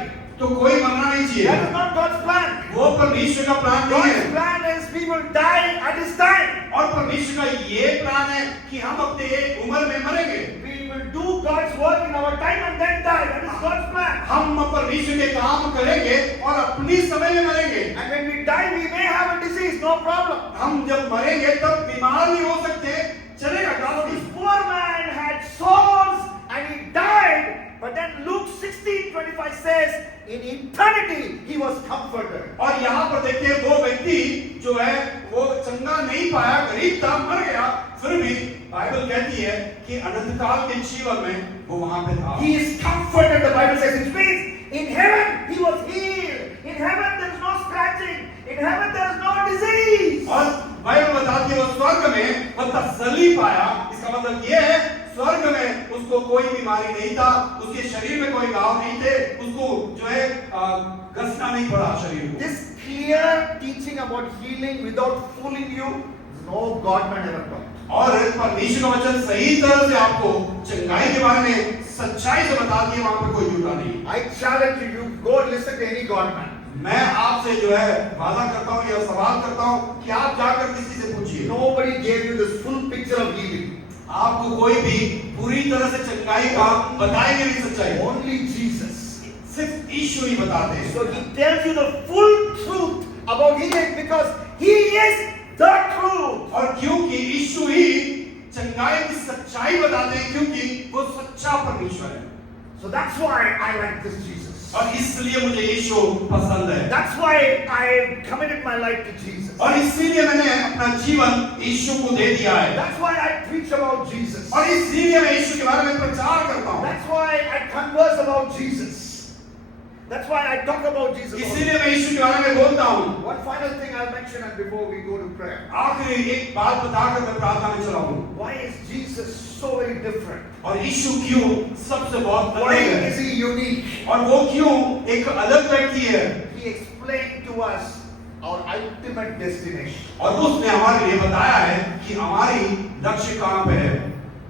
तो कोई मरना नहीं That चाहिए is not God's plan. वो परमेश्वर का प्लान नहीं God's है plan is people die at His time. और परमेश्वर का ये प्लान है कि हम अपने उम्र में मरेंगे We will do God's work in our time and then die. That is God's plan. हम परमेश्वर के काम करेंगे और अपनी समय में मरेंगे And when we die, we may have a disease, no problem. हम जब मरेंगे तब बीमार नहीं हो सकते चलेगा काम This नहीं poor man had sores and he died. But then Luke 16:25 says, in eternity he was comforted. और यहाँ पर देखिए वो व्यक्ति जो है वो चंगा नहीं पाया गरीब था मर गया फिर भी बाइबल कहती है कि अनंत काल के जीवन में वो वहां पे था He is comforted, the Bible says. It means in heaven he was healed. In heaven there is no scratching. In heaven there is no disease. और बाइबल बताती है वो स्वर्ग में वो तसल्ली पाया इसका मतलब ये है स्वर्ग में उसको कोई बीमारी नहीं था उसके शरीर में कोई घाव नहीं थे उसको जो है घसना नहीं पड़ा शरीर को This clear teaching about healing without fooling you, no God man ever taught. और परमेश्वर का वचन सही तरह से आपको चंगाई के बारे में सच्चाई से बता दिए वहां पे कोई झूठा नहीं I challenge you, go listen to any God man. मैं आपसे जो है वादा करता हूँ या सवाल करता हूँ कि आप जाकर किसी से पूछिए। Nobody gave you this full picture of healing. आपको कोई भी पूरी तरह से चंगाई का बताएंगे नहीं सच्चाई, Only Jesus. सिर्फ यीशु ही बताते हैं। So he tells you the full truth about healing because he is the truth. और क्योंकि यीशु ही चंगाई की सच्चाई बताते हैं, क्योंकि वो सच्चा परमेश्वर है। So that's why I like this Jesus. और इसलिए मुझे यीशु पसंद है। That's why I committed my life to Jesus. और इसीलिए मैंने अपना जीवन यीशु को दे दिया है। That's why I preach about Jesus. और इसीलिए मैं यीशु के बारे में प्रचार करता हूँ। That's why I converse about Jesus. That's why I talk about Jesus. इसीलिए मैं यीशु के बारे में बोलता हूँ। One final thing I'll mention and before we go to prayer. आखिरी एक बात बताकर मैं प्रार्थना में चला हूँ। Why is Jesus so very different? और यीशु क्यों सबसे बहुत Why अलग है? is he unique? और वो क्यों एक अलग व्यक्ति है? He explained to us our ultimate destination. और उसने हमारे लिए बताया है कि हमारी लक्ष्य कहाँ पे है।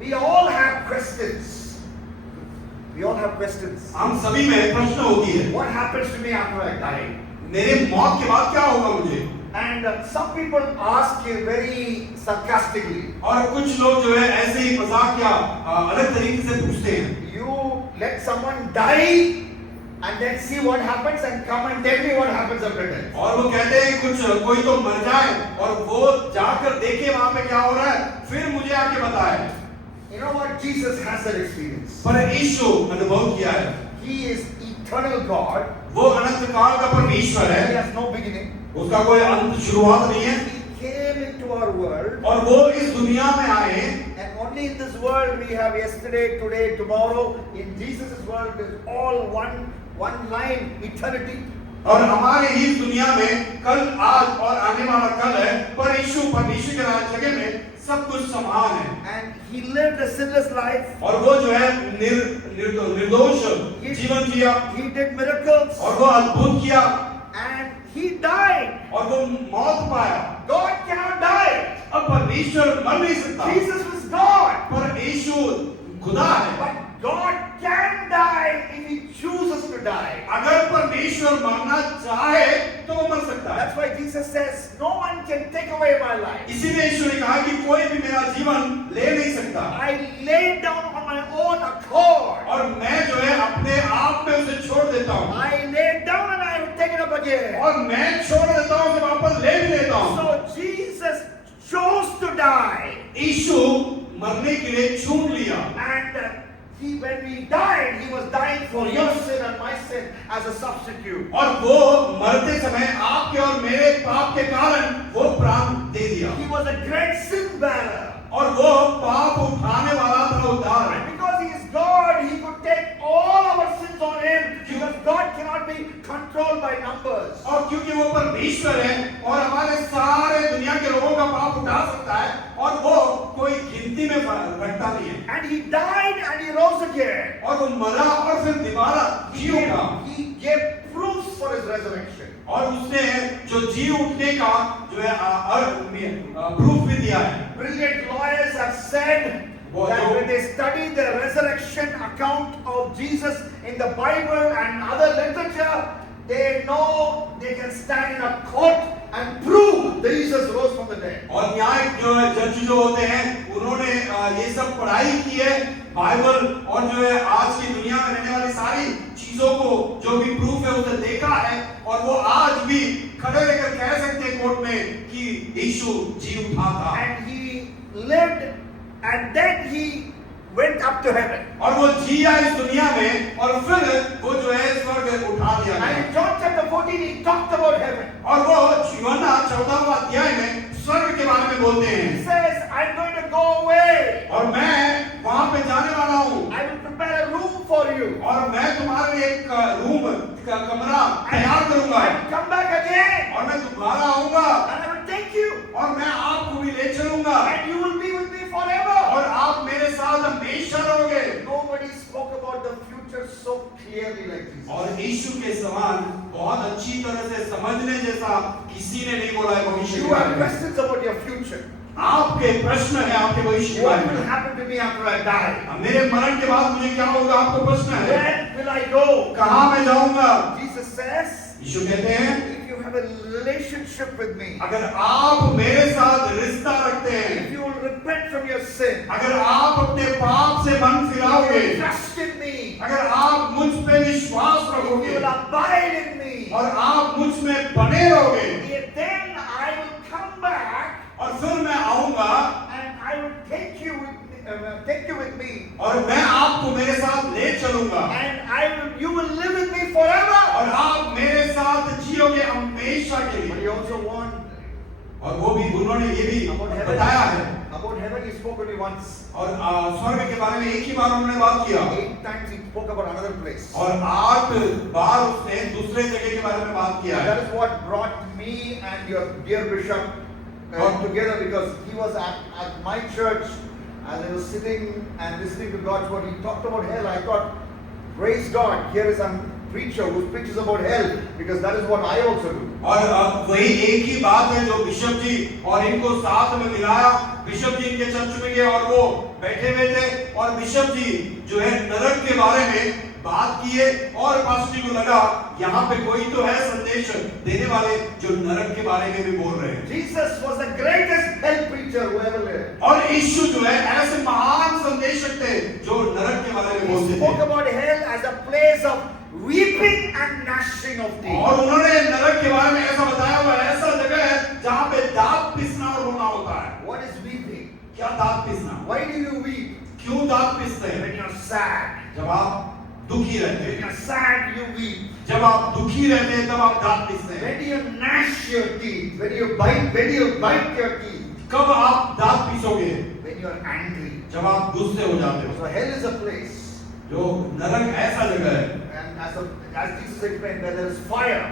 We all have questions. We all have questions. हम सभी में प्रश्न होती है, What happens to me after I die? मेरे मौत के बाद क्या होगा मुझे? And some people ask very sarcastically. और कुछ लोग जो है ऐसे ही मजाक या अलग तरीके से पूछते हैं। You let someone die and then see what happens and come and tell me what happens after death. और वो कहते हैं कुछ कोई तो मर जाए और वो जाकर देखे वहां पे क्या हो रहा है, फिर मुझे आके बताए। You know what? Jesus has that experience. पर यीशु अनुभव किया है। He is eternal God. वो अनंत काल का परमेश्वर He है, has no beginning. उसका कोई अंत शुरुआत नहीं है। He came into our world. और वो इस दुनिया में आए, And only in this world we have yesterday, today, tomorrow. In Jesus' world is all one line, eternity. और हमारे ही दुनिया में कल, आज और आने वाला कल है, पर यीशु परमेश्वर के जगह में सब कुछ समान है। And he lived a sinless life. और वो जो है निर्दोष जीवन जिया, He did miracles. और वो अद्भुत किया, And he died. और वो मौत पाया। God cannot die. अब परमेश्वर मर नहीं सकता, Jesus was God. पर यीशु खुदा है। But God can die if he chooses to die. अगर परमेश्वर मरना चाहे तो वो मर सकता है। That's why Jesus says, no one can take away my life. इसीलिए यीशु ने कहा कि कोई भी मेरा जीवन ले नहीं सकता, I laid down on my own accord. और मैं जो है अपने आप में उसे छोड़ देता हूँ, I laid down and I will take it up again. और मैं छोड़ देता हूँ, उसे वापस ले भी लेता हूँ। So Jesus chose to die. यीशु मरने के लिए चुन लिया, And when he died, he was dying for your sin and my sin as a substitute. और वो मरते समय आपके और मेरे पाप के कारण वो प्राण दे दिया, He was a great sin bearer. और वो पाप उठाने वाला था, उद्धार है। And because he is God, he could take all our sins on him. Because God cannot be controlled by numbers. और क्योंकि वो परमेश्वर है और हमारे सारे दुनिया के लोगों का पाप उठा सकता है, और वो कोई गिनती में रखता नहीं है। And he died and he rose again. और वो मरा और फिर दोबारा जी उठा, He gave proofs for his resurrection. और उसने जो जी उठने का जो है प्रूफ भी दिया है। Brilliant lawyers have said that when they study the resurrection account of Jesus in the Bible and other literature, they know they can stand in a court and prove that Jesus rose from the dead. और न्याय जो है जज जो होते हैं, उन्होंने ये सब पढ़ाई की है, बाइबल और जो है आज की दुनिया में रहने वाली सारी चीजों को जो भी प्रूफ है उसे देखा है, और वो आज भी खड़े रहकर कह सकते हैं कोर्ट में कि यीशु जी उठा था। And he lived and then he went up to heaven. और वो जिया इस दुनिया में, और फिर वो जो है स्वर्ग उठा दिया And गया। in John chapter 14 he talked about heaven. और वो यूहन्ना 14वां अध्याय में स्वर्ग के बारे में बोलते He हैं, says, I'm going to go away. और मैं वहां पे जाने वाला हूँ, I will prepare a room for you. और मैं तुम्हारे लिए एक रूम का कमरा तैयार करूंगा, I will come back again. और मैं दोबारा आऊंगा, And I will take you. और मैं आपको भी ले चलूंगा, And you will be with me forever. और आप मेरे साथ हमेशा रहोगे। Nobody spoke about the future so clearly like Jesus. और यीशु के समान बहुत अच्छी तरह से समझने जैसा किसी ने नहीं बोला है भविष्य You के have बारे में। questions about your future. आपके प्रश्न है आपके भविष्य के बारे What will में। happen to me after I die? मेरे मरण के बाद मुझे क्या होगा, आपको प्रश्न है। Where will I go? कहाँ मैं जाऊंगा? Jesus says, यीशु कहते हैं, if you have a relationship with me, अगर आप मेरे साथ रिश्ता रखते हैं, if you will repent from your sin, अगर आप अपने पाप से मन if you फिराओगे, will trust in me, अगर आप मुझ पे विश्वास if you रखोगे will abide in me, और आप मुझ में बने रहोगे, then I will come back और फिर मैं आऊंगा and I will take you with me, और मैं आपको मेरे साथ ले चलूंगा and you will live with me forever. और आप मेरे साथ जियोगे हमेशा के But लिए। he also warned और वो भी उन्होंने ये भी about heaven. बताया है About heaven he spoke only once. और स्वर्ग के बारे में एक ही बार उन्होंने बात किया 8 times he spoke about another place. और 8 बार उसने दूसरे जगह के बारे में बात किया है। That is what brought me and your dear bishop together, because he was at my church and I was sitting and listening to God's word. He talked about hell. I thought, praise God, here is some preacher who preaches about hell, because that is what I also do. और वही एक ही बात है जो bishop जी और इनको साथ में मिलाया। बिशप जी इनके चर्च में गए और वो बैठे हुए थे और बिशप जी जो है नरक के बारे में बात किए और पास्टर जी को लगा यहाँ पे कोई तो है संदेश देने वाले जो नरक के बारे में भी बोल रहे हैं। Jesus was the greatest hell preacher who ever lived. और यीशु जो है ऐसे महान संदेशक थे जो नरक के बारे में He बोलते spoke थे about hell as a place of weeping and gnashing of teeth. और उन्होंने नरक के बारे में ऐसा बताया हुआ ऐसा जगह है जहाँ पे दांत पिसना और रोना होता है। What is weeping? क्या दांत पिसना? Why do you weep? क्यों दांत पिसते हैं? When you're sad. जब आप दुखी रहते When हैं, you're sad, you weep. जब आप दुखी रहते हैं तब आप दांत पिसते हैं। When do you gnash your teeth? When you bite your teeth? कब आप दांत पीसोगे? When you're angry. जब आप गुस्से हो जाते हो। So hell is a place. जो नरक ऐसा जगह है, And as Jesus explained, where there is fire.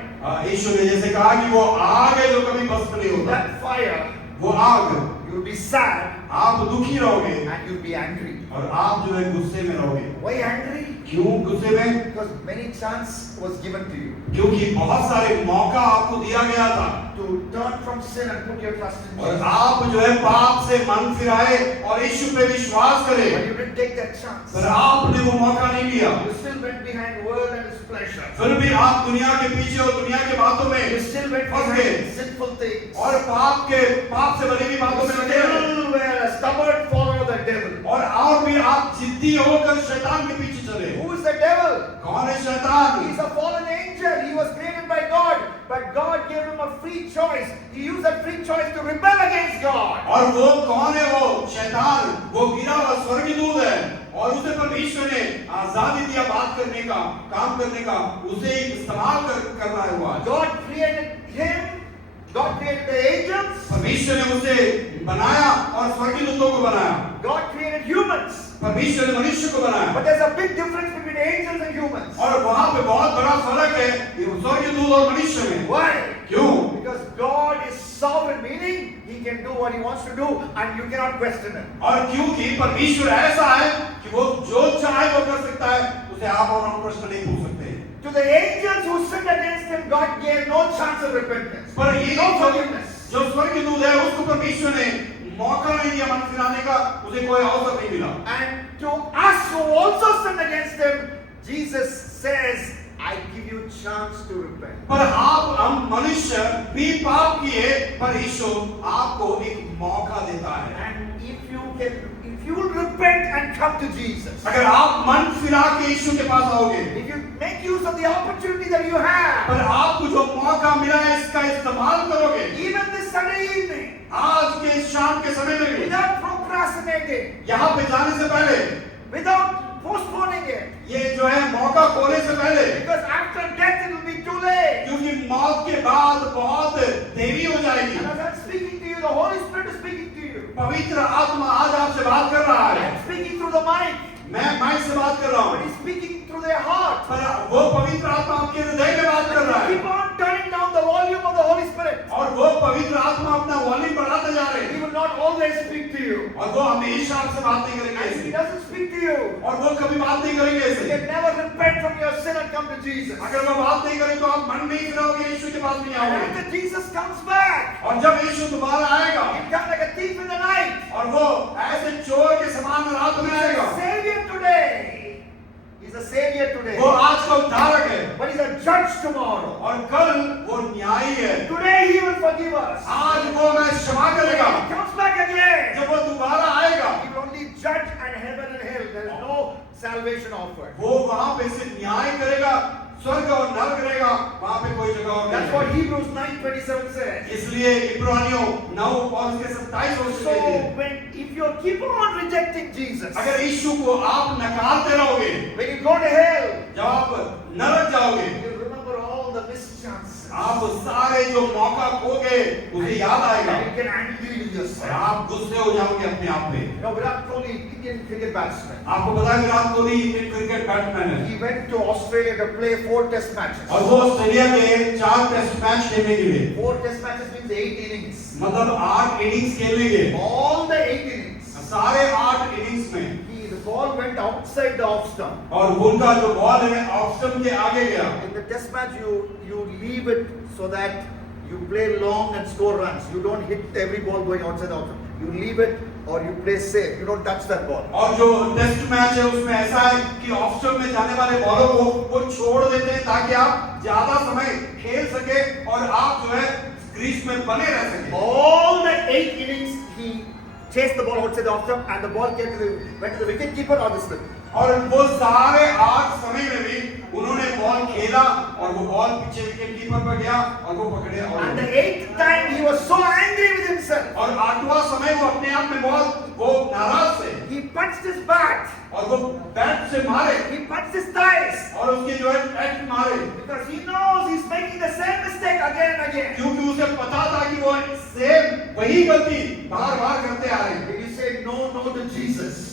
यीशु ने जैसे कहा कि वो आग है जो कभी भस्म नहीं होता। That fire, वो आग, you'll be sad आप दुखी रहोगे and you'll be angry. और आप जो है गुस्से में रहोगे। Why angry? क्यों गुस्से में? Because many chance was given to you क्योंकि बहुत सारे मौका आपको दिया गया था to turn from sin and put your trust in और Jesus. आप जो है पाप से मन फिराए और यीशु पे विश्वास करें, But you didn't take that chance. पर आपने वो मौका नहीं लिया। You still went behind world and its pleasure. फिर भी आप दुनिया के पीछे और दुनिया के बातों में You still went फंस behind गए sinful things. और पाप से भरी हुई बातों में You लगे रहे still were a stubborn follower of the devil. और भी आप जिद्दी होकर शैतान के पीछे चले। Who is the devil? कौन है शैतान? He is a fallen angel. He was created by God, but God gave him a free choice. He used that free choice to rebel against God. और वो कौन है? वो शैतान, वो गिरा हुआ स्वर्गदूत है और उसे परमेश्वर ने आजादी दिया बात करने का, काम करने का, उसे इस्तेमाल करना है वो आज। God created him. God created the angels. परमेश्वर ने उसे बनाया और स्वर्गदूतों को बनाया। God created humans. परमेश्वर ने मनुष्य को बनाया। But there's a big difference between angels and humans. और वहाँ पे बहुत बड़ा फर्क है स्वर्गदूत और मनुष्य में। Why? क्यों? Because God is sovereign, meaning He can do what He wants to do, and you cannot question Him. और क्योंकि परमेश्वर ऐसा है कि वो जो चाहे वो कर सकता है, उसे आप और हम प्रश्न नहीं पूछ सकते। To the angels who sinned against Him, God gave no chance of repentance. पर ये No forgiveness. जो स्वर्गदूत है उसको परमेश्वर ने मौका नहीं दिया मन फिराने का, उसे कोई अवसर नहीं मिला। And to us who also sinned against Him, Jesus says, I give you chance to repent. पर आप हम मनुष्य भी पाप किए पर यीशु आपको एक मौका देता है। And if you will repent and come to Jesus, अगर आप मन फिरा के यीशु के पास आओगे, if you make use of the opportunity that you have, पर आपको जो मौका मिला है इसका इस्तेमाल करोगे, even this Sunday evening, आज के शाम के समय में भी without procrastinating, यहाँ पे जाने से पहले, without postponing it, ये जो है मौका खोने से पहले, because after death it will be too late. क्योंकि मौत के बाद बहुत देरी हो जाएगी। And as I'm speaking to you, the Holy Spirit is speaking to you. पवित्र आत्मा आज आपसे बात कर रहा है। I'm speaking through the mic, मैं माइक से बात कर रहा but हूँ, He's speaking through their heart. पर वो पवित्र आत्मा आपके हृदय में बात कर रहा है Keep on turning down the volume of the Holy Spirit. और वो पवित्र आत्मा अपना वॉल्यूम बढ़ाते जा रहे He हैं will not always speak to you. और वो हमेशा आपसे बात नहीं करेंगे And if He ऐसे, doesn't speak to you, और वो कभी बात नहीं करेंगे you ऐसे। can never repent from your sin and come to Jesus. अगर वो बात नहीं करें तो आप मन नहीं फिराओगे, यीशु के पास नहीं And आओगे। after Jesus comes back, और जब यीशु दोबारा आएगा He'll come like a thief in the night. और वो ऐसे चोर के समान रात में He's आएगा, a savior today. He's a savior today. वो आज का उद्धारक है But He's a judge tomorrow. और कल वो न्यायी है। Today He will forgive us. आज वो हमें क्षमा When करेगा। He comes back again, जब वो दोबारा आएगा, He will only judge and heaven and hell. There is no salvation offered. वो वहां पे सिर्फ न्याय करेगा, स्वर्ग और नरक करेगा, वहां पे कोई जगह और That's नहीं what है। Hebrews 9:27 says. इसलिए इब्रानियों 9 और उसके 27 और So 27 when if you keep on rejecting Jesus, अगर यीशु को आप नकारते रहोगे, when you go to hell, जब आप नरक जाओगे, you remember all the mischances. आप सारे जो मौका खोगे उसे याद आएगा And you get angry with और yourself. आप गुस्से हो जाओगे अपने आप पे। You know, Virat Kohli, Indian cricket batsman, आपको पता है Virat Kohli Indian cricket batsman है he went to Australia to play 4 test matches. और वो ऑस्ट्रेलिया के 4 टेस्ट मैच खेलने के लिए 4 test matches means 8 innings. मतलब 8 इनिंग्स खेलने के All the 8 innings, सारे 8 इनिंग्स में the ball went outside the off stump. और उनका जो बॉल है ऑफ स्टंप के आगे गया। In the test match, you leave it so that you play long and score runs. You don't hit every ball going outside the off stump. You leave it or you play safe. You don't touch that ball. और जो test match है उसमें ऐसा है कि off stump में जाने वाले बॉलों को वो छोड़ देते हैं ताकि आप ज्यादा समय खेल सके और आप जो है क्रीज में बने रह सके। All the 8 innings, he chased the ball outside the off stump and the ball went to the wicket keeper or the slip. और वो सारे 8 समय में भी उन्होंने बॉल खेला और वो बॉल पीछे विकेट कीपर पर गया और वो पकड़े और And the 8th time, he was so angry with himself. और 8वां समय वो अपने आप में बहुत वो नाराज थे He punched his bat. और वो बैट से मारे He punched his thighs. और उसके जो है बैट मारे Because he knows he's making the same mistake again and again. क्योंकि उसे पता था कि वो सेम वही गलती बार-बार करते आ रहे हैं। When you say no to Jesus,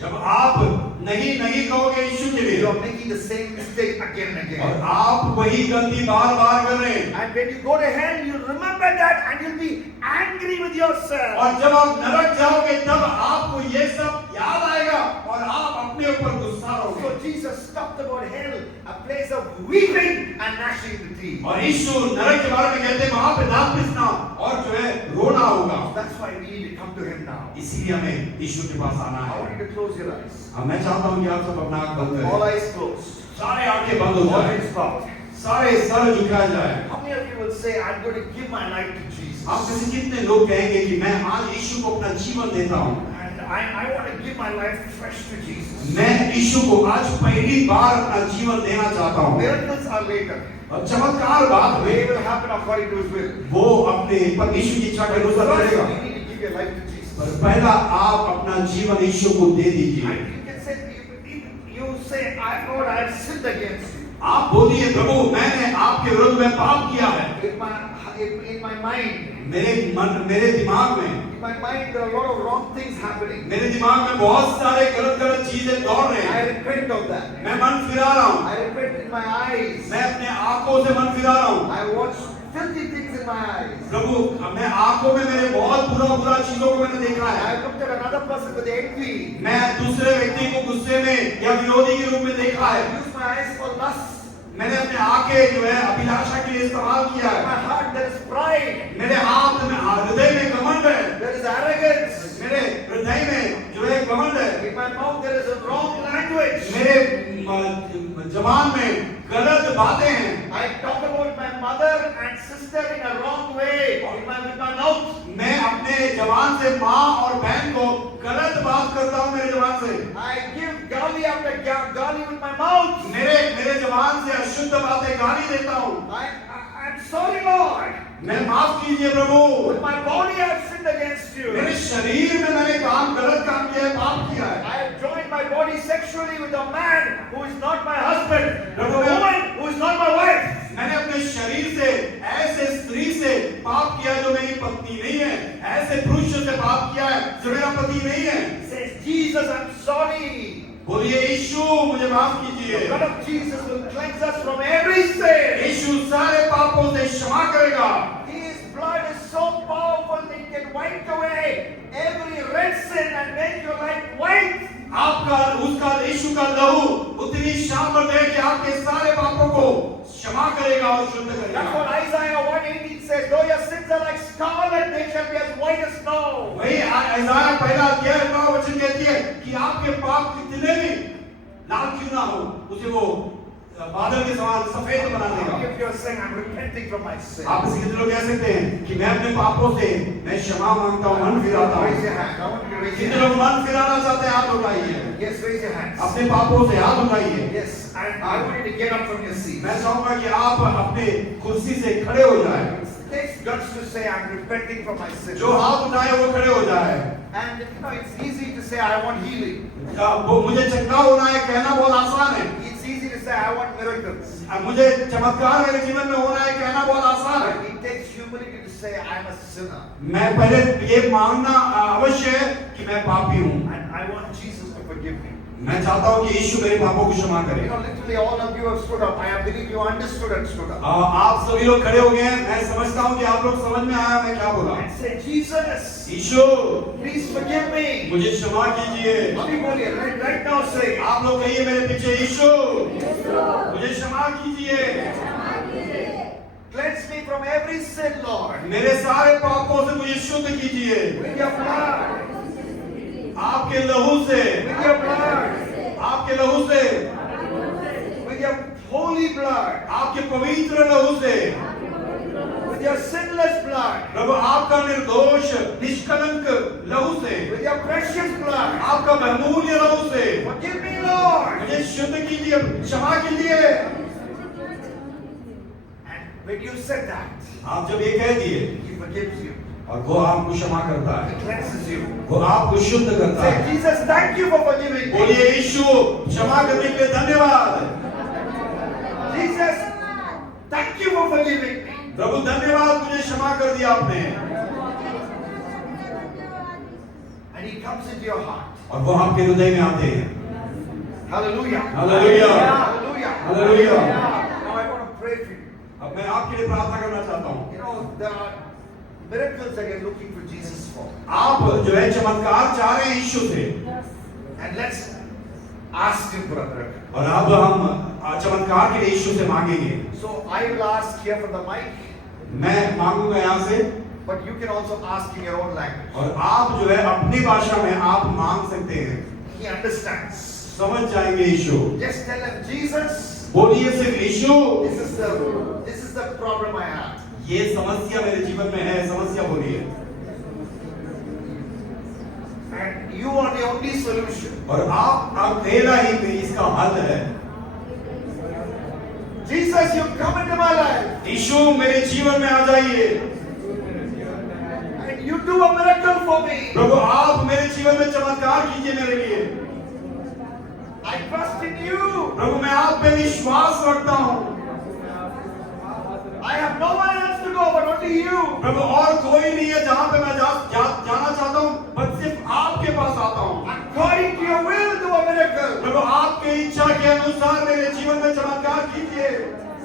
जब आप नहीं कहोगे यीशु के लिए you are making the same mistake again and और again. आप वही गलती बार-बार कर रहे हैं And when you go to hell, you remember that and you'll be angry with yourself. और जब आप नरक जाओगे तब आपको ये सब याद आएगा और आप अपने ऊपर गुस्सा So रहोगे। Jesus talked about hell, a place of weeping and gnashing the teeth. और यीशु नरक के बारे में कहते हैं वहां पे दांत पिसना और जो है रोना होगा। That's why we need to come to him now. इसीलिए हमें यीशु के पास आना I है। want you to close your eyes. अब मैं चाहता हूं कि आप सब अपना आंख बंद All करें, eyes closed. सारे आंखें बंद हो All जाए, heads bowed. सारे सर झुकाए जाए। How many of you will say, I'm going to give my life to Jesus? आप में से कितने लोग कहेंगे कि मैं आज यीशु को अपना जीवन देता हूं, And I want to give my life fresh to Jesus. मैं यीशु को आज पहली बार अपना जीवन देना चाहता हूं। Miracles are later. और चमत्कार बात हुई, They will happen according to His will. वो अपने परमेश्वर की इच्छा के अनुसार First, करेगा। you need to give your life to Jesus. पर पहला आप अपना जीवन यीशु को दे दीजिए। And you can say, you say, Lord, I have sinned against you. आप बोलिए, प्रभु मैंने आपके विरुद्ध में पाप किया है। In my mind, मेरे दिमाग में there are a lot of wrong things happening. मेरे दिमाग में बहुत सारे गलत चीजें दौड़ रहे I हैं। repent of that. मैं मन फिरा रहा हूँ, I repent in my eyes. मैं अपने आंखों से मन फिरा रहा हूँ। I watch filthy things in my eyes. प्रभु मैं आंखों में मेरे बहुत बुरा चीजों को मैंने देखा है। I looked at another person with envy. मैं दूसरे व्यक्ति को गुस्से में या विरोधी के रूप में देखा I है। used my eyes for lust. मैंने अपने आंखें जो है अभिलाषा के लिए इस्तेमाल किया In my है। heart there is pride. मेरे हाथ में हृदय में घमंड है, There is arrogance. मेरे हृदय में जो है घमंड है, In my mouth there is a wrong language. मेरे जबान में गलत बातें हैं। I talk about my mother and sister in a wrong way with my mouth. मैं अपने जबान से माँ और बहन को गलत बात करता हूँ मेरे जबान से। I give gali after gali with my mouth. मेरे जबान से अशुद्ध बातें गाली देता हूँ। I'm sorry, Lord. मैं माफ कीजिए प्रभु, With my body I have sinned against you. मेरे शरीर में मैंने गलत काम किया है, पाप किया है। I have joined my body sexually with a man who is not my husband, with a woman who is not my wife. मैंने अपने शरीर से ऐसे स्त्री से पाप किया जो मेरी पत्नी नहीं है, ऐसे पुरुष से पाप किया है जो मेरा पति नहीं है। Says Jesus, I'm sorry. बोलिए यीशु मुझे माफ कीजिए। The blood of Jesus will cleanse us from every sin. यीशु सारे पापों से क्षमा करेगा। His blood is so powerful that it can wipe away every red sin and make your life white. उसका यीशु का लहू उतनी सामर्थ है कि आपके सारे पापों को क्षमा करेगा और शुद्ध That's करेगा। what Isaiah 1:18 says. Though your sins are like scarlet, they shall be as white as snow. वही इज़ाया पहला अध्याय 9 वचन कहती है कि आपके पाप कितने भी लाल क्यों ना हो उसे वो बादल के समान सफेद बना देगा। If you are saying, I'm repenting from my sin, आप इसे कितने लोग कह सकते हैं कि मैं अपने पापों से मैं क्षमा मांगता हूँ, मन फिराता raise हूँ। your hand. I want you to raise your कितने hand. लोग मन फिराना चाहते हैं, हाथ उठाइए। Yes, raise your hands. अपने पापों से हाथ उठाइए। Yes, and I want you to get up from your seat. मैं चाहूंगा कि आप अपने कुर्सी से खड़े हो जाएं। It takes guts to say, I'm repenting from my sin. जो हाथ उठाए वो खड़े हो जाए। And you know, it's easy to say, I want healing. वो मुझे चंगा होना है कहना बहुत आसान है। It's easy to say, I want miracles. मुझे चमत्कार मेरे जीवन में होना है कहना बहुत आसान है। But it takes humility to say, I'm a sinner. मैं पहले ये मांगना अवश्य है कि मैं पापी हूँ। And I want Jesus to forgive me. मैं चाहता हूँ कि यीशु मेरे पापों को क्षमा करे। You know, literally all of you have stood up. I believe you understood and stood up. आप सभी लोग खड़े हो गए हैं। मैं समझता हूँ कि आप लोग समझ में आया मैं क्या बोला। And say, Jesus, Yeshu please forgive me. मुझे क्षमा कीजिए। अभी बोलिए, right now say, आप लोग कहिए मेरे पीछे, यीशु मुझे क्षमा कीजिए। cleanse me from every sin, Lord. मेरे सारे पापों से मुझे शुद्ध कीजिए। With your blood. आपके लहू से, With your blood. आपके लहू से, With your holy blood. आपके पवित्र लहू से, With your sinless blood. प्रभु आपका निर्दोष निष्कलंक लहू से, With your precious blood. आपका बहुमूल्य लहू से Forgive me, Lord. मुझे शुद्ध कीजिए, क्षमा कीजिए। And when you said that, आप जब ये कह दिए He forgives you. और वो आपको क्षमा करता He है, cleanses you. वो आपको शुद्ध करता Say, है। Jesus, thank you for forgiving me. बोलिए यीशु क्षमा करने के लिए धन्यवाद। Jesus, thank you for forgiving me. प्रभु धन्यवाद, मुझे क्षमा कर दिया आपने। And He comes into your heart. और वो आपके हृदय में आते हैं। Hallelujah. Hallelujah. Hallelujah. Hallelujah. Now I want to pray for you. अब मैं आपके लिए प्रार्थना करना चाहता हूँ। You know, there are miracles that you're looking for Jesus for. आप जो है चमत्कार चाह रहे हैं यीशु से, And let's ask Him for a miracle. और अब हम चमत्कार के लिए यीशु से मांगेंगे। So I will ask here for the mic, मैं मांगूंगा यहाँ से, but you can also ask in your own language. और आप जो है अपनी भाषा में आप मांग सकते हैं। He understands. समझ जाएंगे यीशु। Just tell Him, Jesus, बोलिए सिर्फ यीशु, this is the problem I have. ये समस्या मेरे जीवन में है, समस्या बोलिए। And you are the only solution. और आप अकेला ही इसका हल है। Jesus, you come into my life. यीशु मेरे जीवन में आ जाइए। And you do a miracle for me. प्रभु आप मेरे जीवन में चमत्कार कीजिए मेरे लिए। I trust in you. प्रभु मैं आप पे विश्वास रखता हूँ। I have no one else to go but only you. प्रभु और कोई नहीं है जहाँ पे मैं जाना चाहता हूँ, बस सिर्फ आपके पास आता हूँ। According to your will, do a miracle. प्रभु आपके इच्छा के अनुसार मेरे जीवन में चमत्कार कीजिए।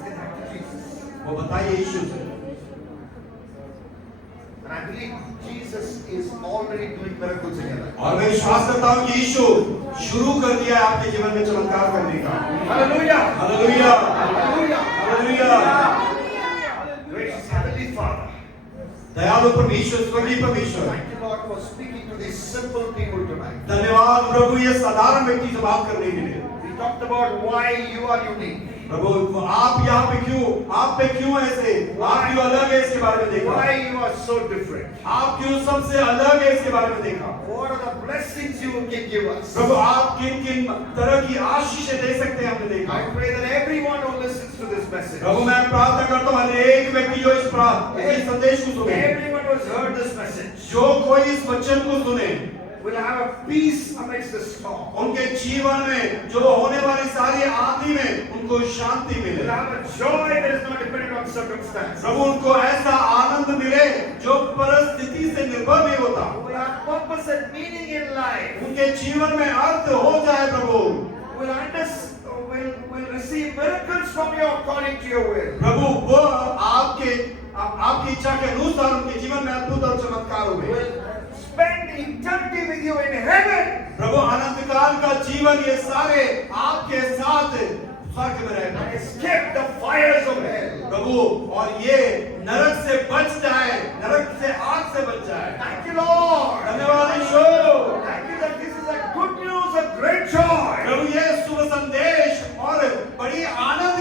Say that to Jesus. वो बताइए यीशु से। And I believe Jesus is already doing miracles in your life. और मैं विश्वास करता हूँ कि यीशु शुरू कर दिया है आपके जीवन में चमत्कार करने का। Hallelujah. Hallelujah, Hallelujah. Hallelujah. Gracious Heavenly Father. दयालु परमेश्वर, स्वर्गीय परमेश्वर, Thank you, Lord, for speaking to these simple people tonight. धन्यवाद प्रभु ये साधारण व्यक्ति से बात करने के लिए। We talked about why you are unique. प्रभु आप यहाँ पे क्यों, आप पे क्यों ऐसे, आप क्यों अलग है इसके बारे में देखा। Why you are so different. आप क्यों सबसे अलग है इसके बारे में देखा। What are the blessings you can give us? प्रभु आप किन किन तरह की आशीषें दे सकते हैं हमने देखा। I pray that everyone who listens to this message, प्रभु मैं प्रार्थना करता हूँ हर एक व्यक्ति जो इस संदेश को सुने, everyone who has heard this message, जो कोई इस वचन को सुने, will have a peace amidst the storm. उनके जीवन में जो होने वाली सारी आंधी में उनको शांति मिले। Will have a joy that is not dependent on circumstance. प्रभु उनको ऐसा आनंद मिले जो परिस्थिति से निर्भर नहीं होता। Will have purpose and meaning in life. उनके जीवन में अर्थ हो जाए प्रभु। Will receive miracles from you according to your will. प्रभु वो आपकी इच्छा के अनुसार उनके जीवन में अद्भुत और चमत्कार हुए। Will spend eternity with you in heaven. प्रभु अनंत काल का जीवन ये सारे आपके साथ स्वर्ग में रहना। And escape the fires of hell. प्रभु और ये नरक से बच जाए, नरक से आग से बच जाए। Thank you, Lord. धन्यवाद यीशु। Thank you that this is a good news, a great joy. प्रभु ये शुभ संदेश और बड़ी आनंद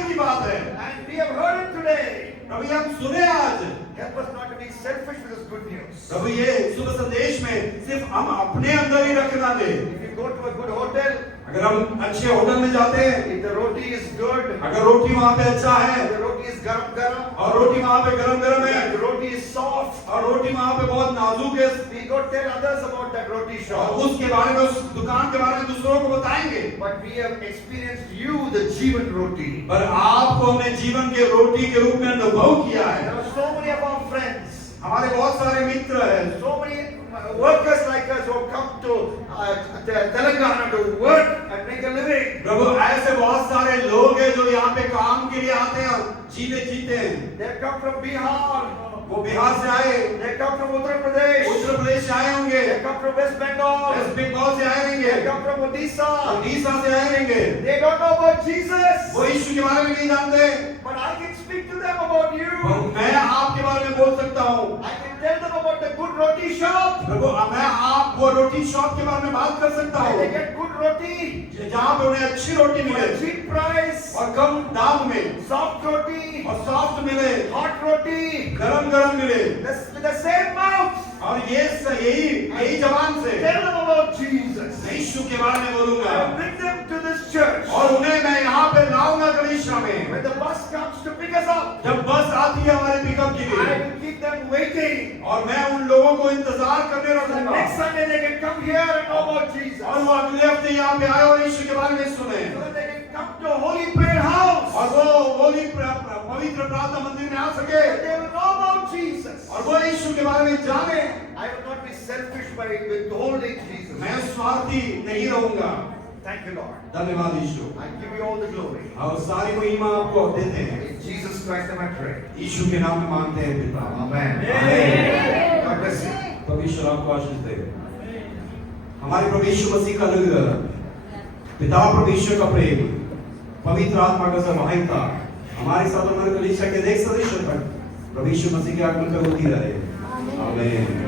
प्रभु हम सुने आज Help us not to be selfish with this good news. प्रभु ये शुभ संदेश में सिर्फ हम अपने अंदर ही रखना दे। If you go to a good hotel, अगर हम अच्छे होटल में जाते हैं, if the roti is good, अगर रोटी वहाँ पे अच्छा है the roti is garam, और रोटी वहाँ पे गरम गरम है the roti is soft, और रोटी वहाँ पे बहुत नाजुक है, we go tell others about that roti और shop. उसके बारे में उस दुकान के बारे में दूसरों को बताएंगे। But we have experienced you, the Jeevan roti. पर आपको हमने जीवन के रोटी के रूप में अनुभव किया है। There are so many of our friends, हमारे बहुत सारे मित्र हैं, so many workers like us who come to Telangana to work and make a living. प्रभु ऐसे बहुत सारे लोग हैं जो यहाँ पे काम के लिए आते हैं और जीते जीते हैं। They come from Bihar, वो बिहार से आए, they come from Uttar Pradesh, Uttar Pradesh से आए होंगे, they come from West Bengal, West Bengal से आए they रहेंगे, come from Odisha. उड़ीसा से आए रहेंगे। They don't know about Jesus, वो यीशु के बारे में नहीं जानते, but I can speak to them about पर you. मैं आपके बारे में बोल सकता हूँ। I can tell them about the good roti shop, प्रभु मैं आप वो रोटी शॉप के बारे में बात कर सकता where हूँ, they get good roti जहाँ पे उन्हें अच्छी रोटी for मिले a cheap price, और कम दाम में soft roti, और सॉफ्ट मिले, hot roti, गरम गरम मिले with the same mouth. और यही जबान से Tell them about Jesus. मैं यीशु के बारे में बोलूंगा I will bring them to this church. और उन्हें मैं यहाँ पे लाऊंगा कलीसिया में। When the bus comes to pick us up, जब बस आती है हमारे पिकअप के I लिए will keep them waiting. और मैं उन लोगों को इंतजार करने The रखूंगा next Sunday they can come here and know about Jesus. और वो अगले हफ्ते यहाँ पे आए और यीशु के बारे में सुने So that they can come to a holy prayer house. और वो पवित्र प्रार्थना मंदिर में आ सके And they will know about Jesus. और वो यीशु के बारे में जाने। I will not be selfish by withholding Jesus. मैं स्वार्थी नहीं रहूंगा। Thank you, Lord. धन्यवाद यीशु। I give you all the glory. और सारी महिमा आपको देते हैं। In Jesus Christ I pray. यीशु के नाम में मांगते हैं पिता। Amen. आमीन। God bless you. परमेश्वर आपको आशीष दे। हमारे प्रभु यीशु मसीह का अनुग्रह, पिता परमेश्वर का प्रेम, पवित्र आत्मा का समाहिता हमारे साथ हमारे कलीसिया के देख सदस्यों तक प्रभु यीशु मसीह के आगमन पे होती रहे। आमीन।